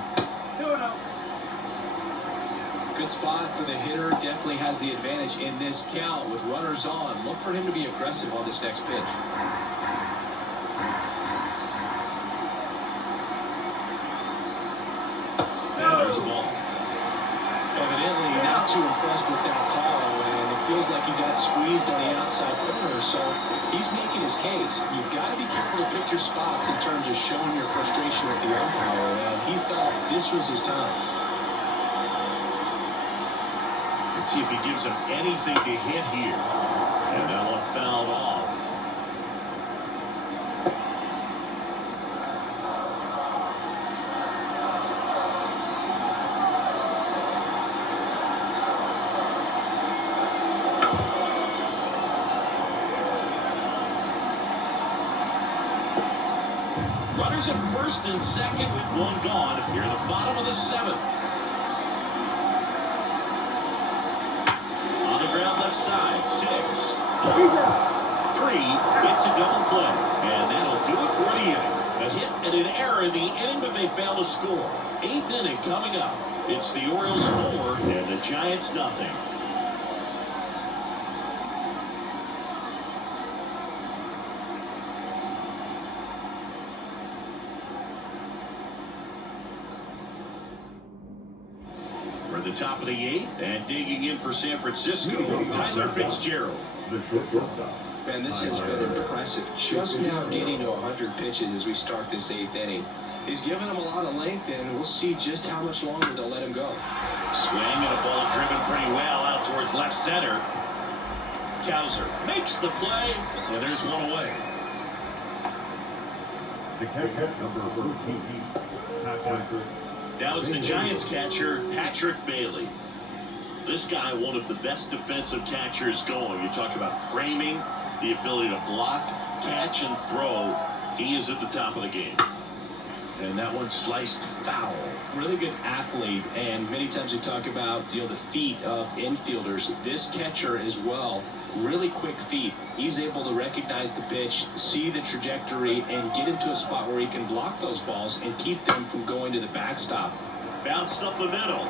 Good spot for the hitter. Definitely has the advantage in this count with runners on. Look for him to be aggressive on this next pitch. And there's a ball. Evidently not too impressed with that call, and it feels like he got squeezed on the outside corner, so he's making his case. You've got to be careful to pick your spots in terms of showing your frustration with the umpire, and he felt this was his time. Let's see if he gives him anything to hit here. And that one fouled off. Runners at first and second with one gone. Here in the bottom of the seventh. On the ground left side. 6, 4, 3. It's a double play. And that'll do it for the inning. A hit and an error in the inning, but they fail to score. 8th inning coming up. It's the Orioles 4 and the Giants nothing. We're at the top of the 8th, and digging in for San Francisco, Tyler Fitzgerald. The shortstop. Man, this has been impressive. Just now getting to 100 pitches as we start this 8th inning. He's given them a lot of length, and we'll see just how much longer they'll let him go. Swing and a ball driven pretty well out towards left center. Cowser makes the play, and there's one away. The catcher, number 13. Patrick. Now it's the Giants catcher, Patrick Bailey. This guy, one of the best defensive catchers going. You talk about framing, the ability to block, catch, and throw. He is at the top of the game. And that one sliced foul. Really good athlete, and many times we talk about the feet of infielders. This catcher as well, really quick feet. He's able to recognize the pitch, see the trajectory, and get into a spot where he can block those balls and keep them from going to the backstop. Bounced up the middle.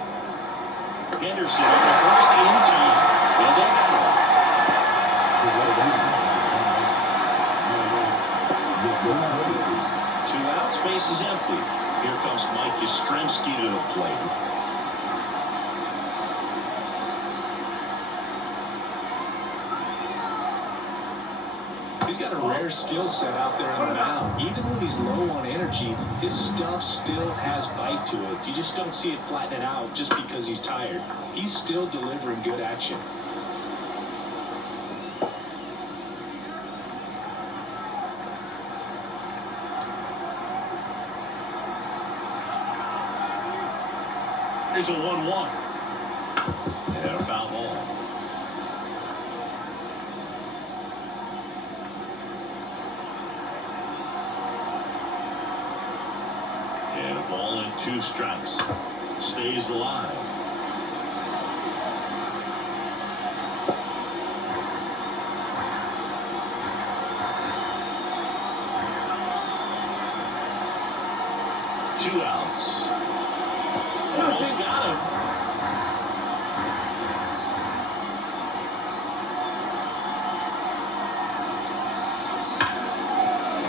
Henderson over the first in time. And they got it. 2 out, space is empty. Here comes Mike Yastrzemski to the plate. He's got a rare skill set out there on the mound. Even when he's low on energy, his stuff still has bite to it. You just don't see it flatten it out just because he's tired. He's still delivering good action. Here's a 1-1. And a foul ball. And a ball and 2 strikes. Stays alive. Two outs. Almost got him.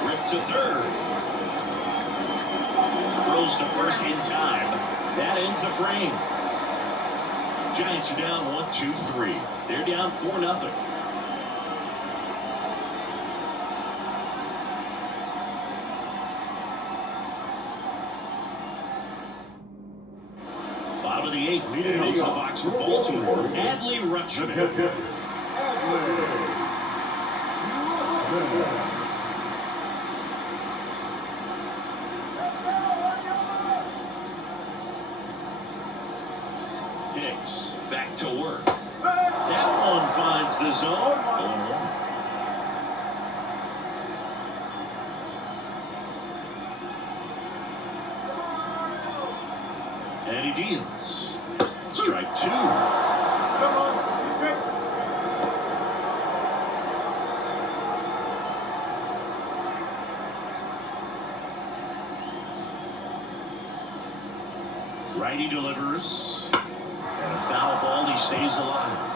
Ripped to third. Throws to first in time. That ends the frame. Giants are down 1-2-3. They're down 4-0. Bottom of the eighth. And into the box for Baltimore, Adley Rutschman. Hicks back to work. That one finds the zone. 0-1. And he deals. Strike two. Righty delivers. And a foul ball. He stays alive.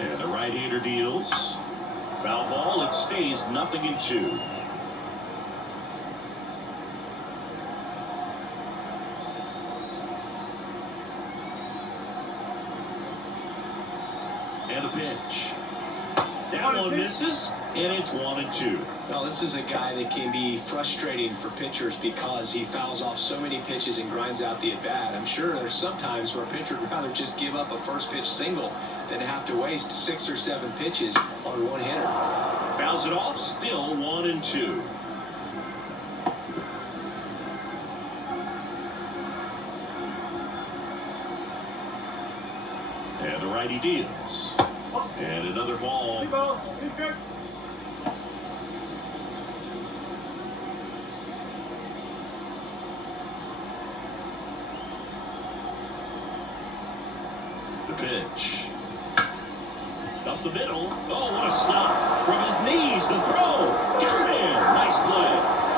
And the right-hander deals. Foul ball. It stays 0-2. And a pitch. That one misses, and it's 1-2. Well, this is a guy that can be frustrating for pitchers because he fouls off so many pitches and grinds out the at-bat. I'm sure there's some times where a pitcher would rather just give up a first pitch single than have to waste 6 or 7 pitches on one hitter. Fouls it off, still 1-2. And the righty deals. And another ball. The pitch. Up the middle. Oh, what a stop. From his knees, the throw. Got him. Nice play.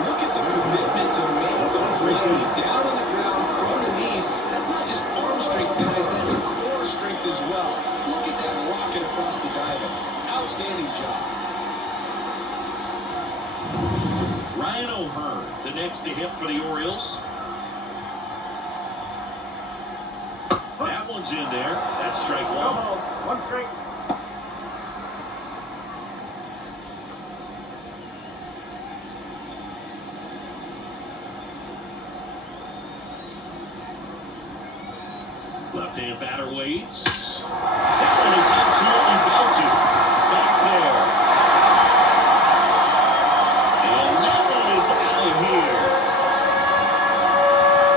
Look at the commitment to make the play down on the ground from the knees. That's not just arm strength, guys. That's core strength as well. Look at that rocket across the diamond. Outstanding job. Ryan O'Hearn, the next to hit for the Orioles. That one's in there. That's strike one. One strike. Left-hand batter waits. That one is absolutely belted. Back there. And that one is out of here.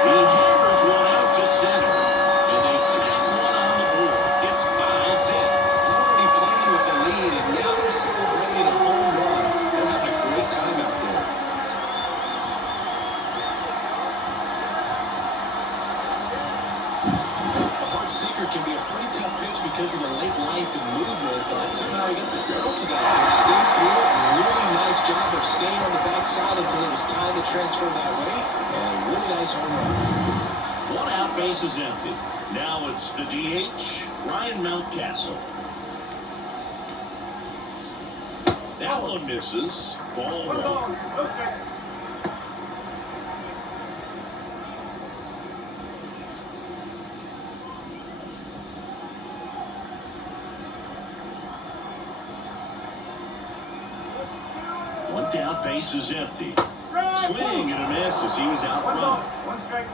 He hammers one out to center. And they tag one on the board. It's 5-zip. Already playing with the lead, and now they're celebrating a home run. They're having a great time out there. Seeker can be a pretty tough pitch because of the late life and movement, but somehow he got the barrel to that pitch, stayed through it, really nice job of staying on the backside until it was time to transfer that way, and a really nice home run. One out, base is empty. Now it's the DH, Ryan Mountcastle. That one misses. Ball one. Okay. One down, base is empty. Swing and a miss as he was out front. One strike.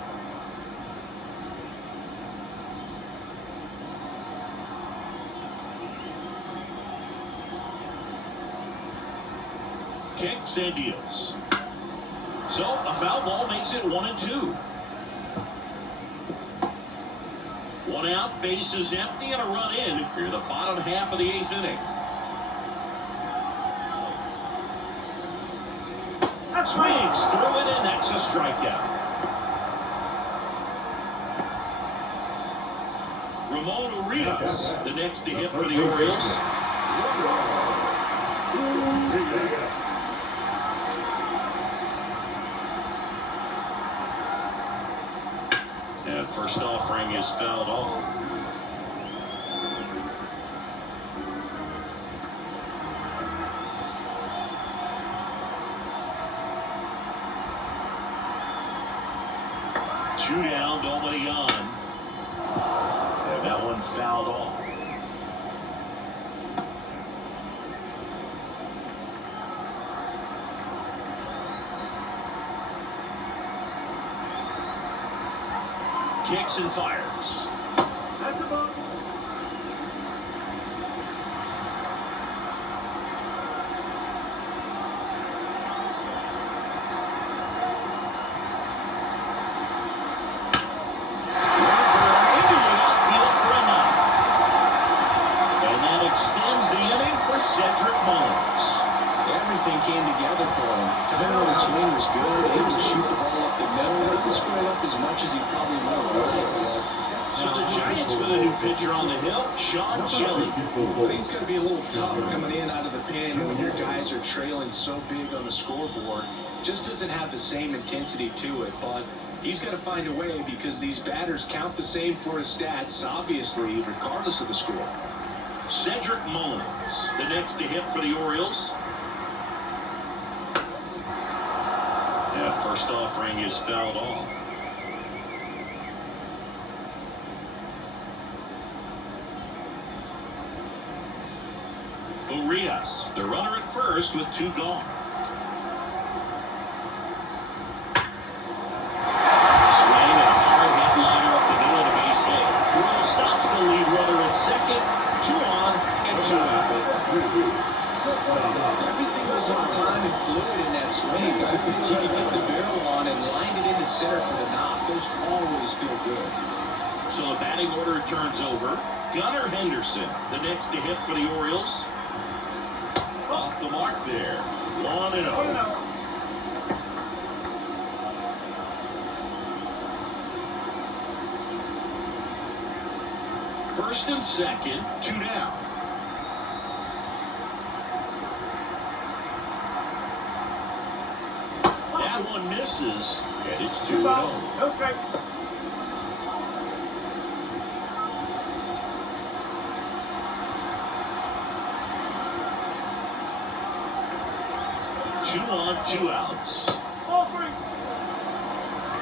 Kicks and deals. So a foul ball makes it 1-2. One out, base is empty, and a run in here the bottom half of the 8th inning. Swings through it, and that's a strikeout. Ramon Urias, the next to hit for the Orioles. And first offering is fouled off. Two down, nobody on. And that one fouled off. Kicks and fires. That's the ball. Cedric Mullins. Everything came together for him. Timing on his swing was good, able to shoot the ball up the middle. Didn't square up as much as he probably would have liked. So the Giants with a new pitcher on the hill, Sean Shelley. I think it's going to be a little tough coming in out of the pen when your guys are trailing so big on the scoreboard. Just doesn't have the same intensity to it, but he's got to find a way because these batters count the same for his stats, obviously, regardless of the score. Cedric Mullins, the next to hit for the Orioles. That first offering is fouled off. Urias, the runner at first with 2 gone. Swing and a hard hit liner up the middle of the base hit. Burrow stops the lead runner at second. 2 on and 2 out. Everything was on time and fluid in that swing. I think he could get the barrel on and lined it into center for the knock. Those always feel good. So the batting order turns over. Gunnar Henderson, the next to hit for the Orioles. Off the mark there. 1-0. First and second, 2 down. That one misses, and it's 2-0. Okay. Two on, 2 outs. All 3.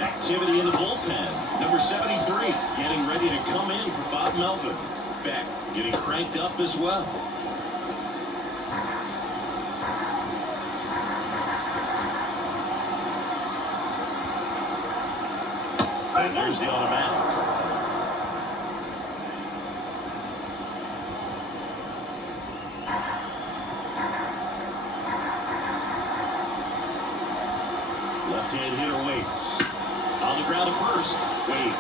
Activity in the bullpen. Number 73 getting ready to come in for Bob Melvin. Beck getting cranked up as well. And there's the automatic. Left-hand hitter waits. On the ground at first. Wait.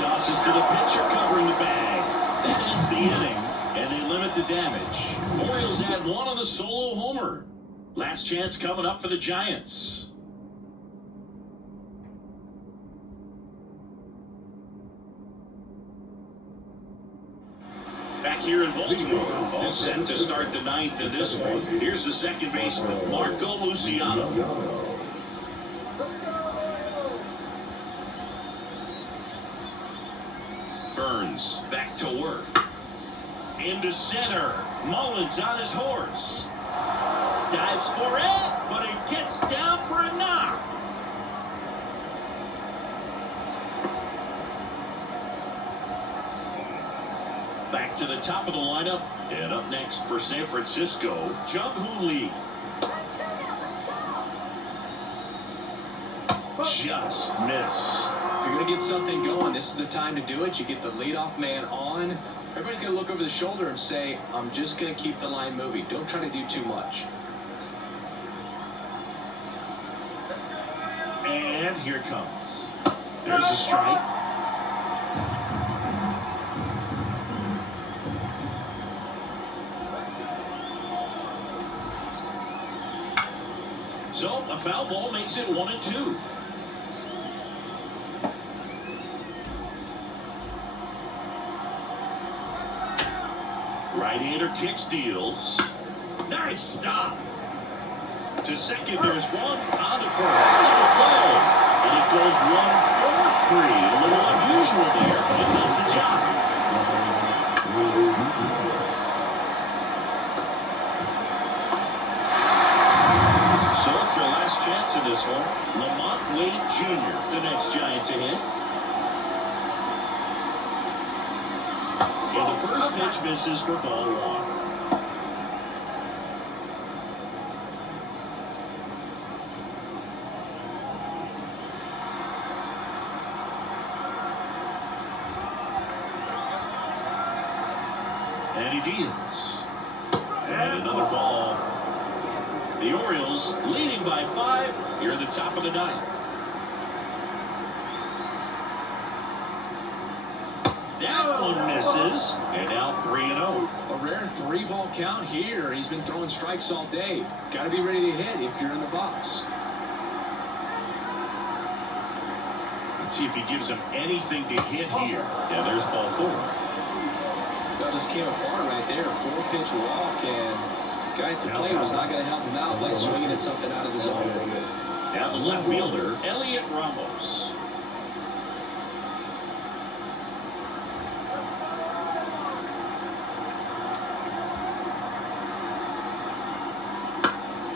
Tosses to the pitcher covering the bag. That ends the inning, and they limit the damage. Orioles add 1 on the solo homer. Last chance coming up for the Giants. Back here in Baltimore, all set to start the 9th in this one. Here's the second baseman, Marco Luciano. Burns back to work. Into center. Mullins on his horse. Dives for it, but it gets down for a knock. Back to the top of the lineup. And up next for San Francisco, Jung-Hoo Lee. Just missed. If you're going to get something going, this is the time to do it. You get the leadoff man on. Everybody's going to look over the shoulder and say, I'm just going to keep the line moving. Don't try to do too much. And here it comes. There's a strike. So a foul ball makes it 1-2. Right-hander kicks, deals. Nice stop. To second, there's one. On to first. Another play. And it goes 1-4-3. A little unusual there, but it does the job. So it's their last chance in this one. Lamont Wade Jr., the next Giant to hit. And the first pitch misses for ball 1. And he deals. And another ball. The Orioles leading by 5 here in the top of the ninth. That one misses. And now 3-0. A rare 3-ball count here. He's been throwing strikes all day. Got to be ready to hit if you're in the box. Let's see if he gives him anything to hit here. Yeah, there's ball 4. That just came apart right there. 4-pitch walk, and the guy at the plate was not going to help him out by swinging at something out of the zone. Now the left fielder, Elliot Ramos.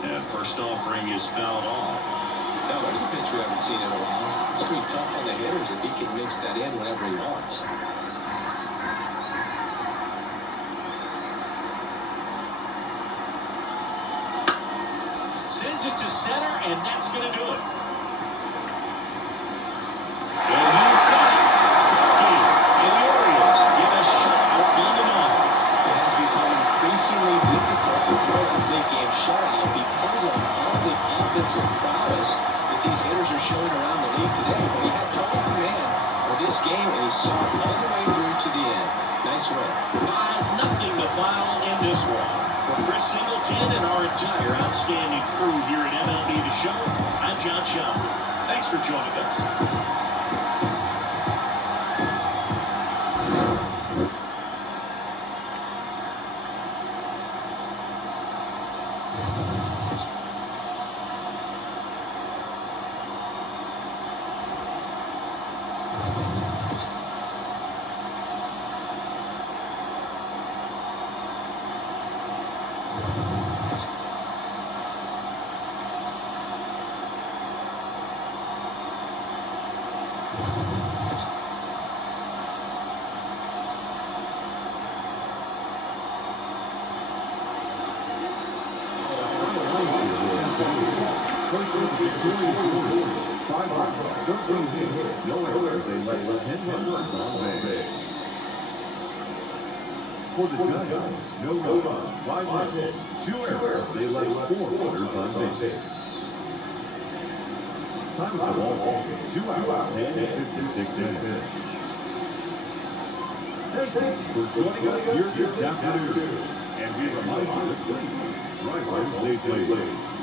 And first offering is fouled off. Now, there's a pitch we haven't seen in a while. It's going to be tough on the hitters if he can mix that in whenever he wants. Sends it to center, and that's going to do it. And he's got it. And the Orioles get a shutout on the night. It has become increasingly difficult to throw a complete game shutout because of all the offensive prowess that these hitters are showing around the league today. But he had total command of this game, and he saw it all the way through to the end. Nice win. 5-0 the final in this one. For Chris Singleton and our entire outstanding crew here at MLB The Show, I'm John Schaumburg. Thanks for joining us. For the Giants, no run, 5 hits, 2 errors. They led 4 runners on base. Time of the ball, 2 hours, 10 and 56 minutes. Thanks for joining us here this afternoon. And we remind you to please drive safely.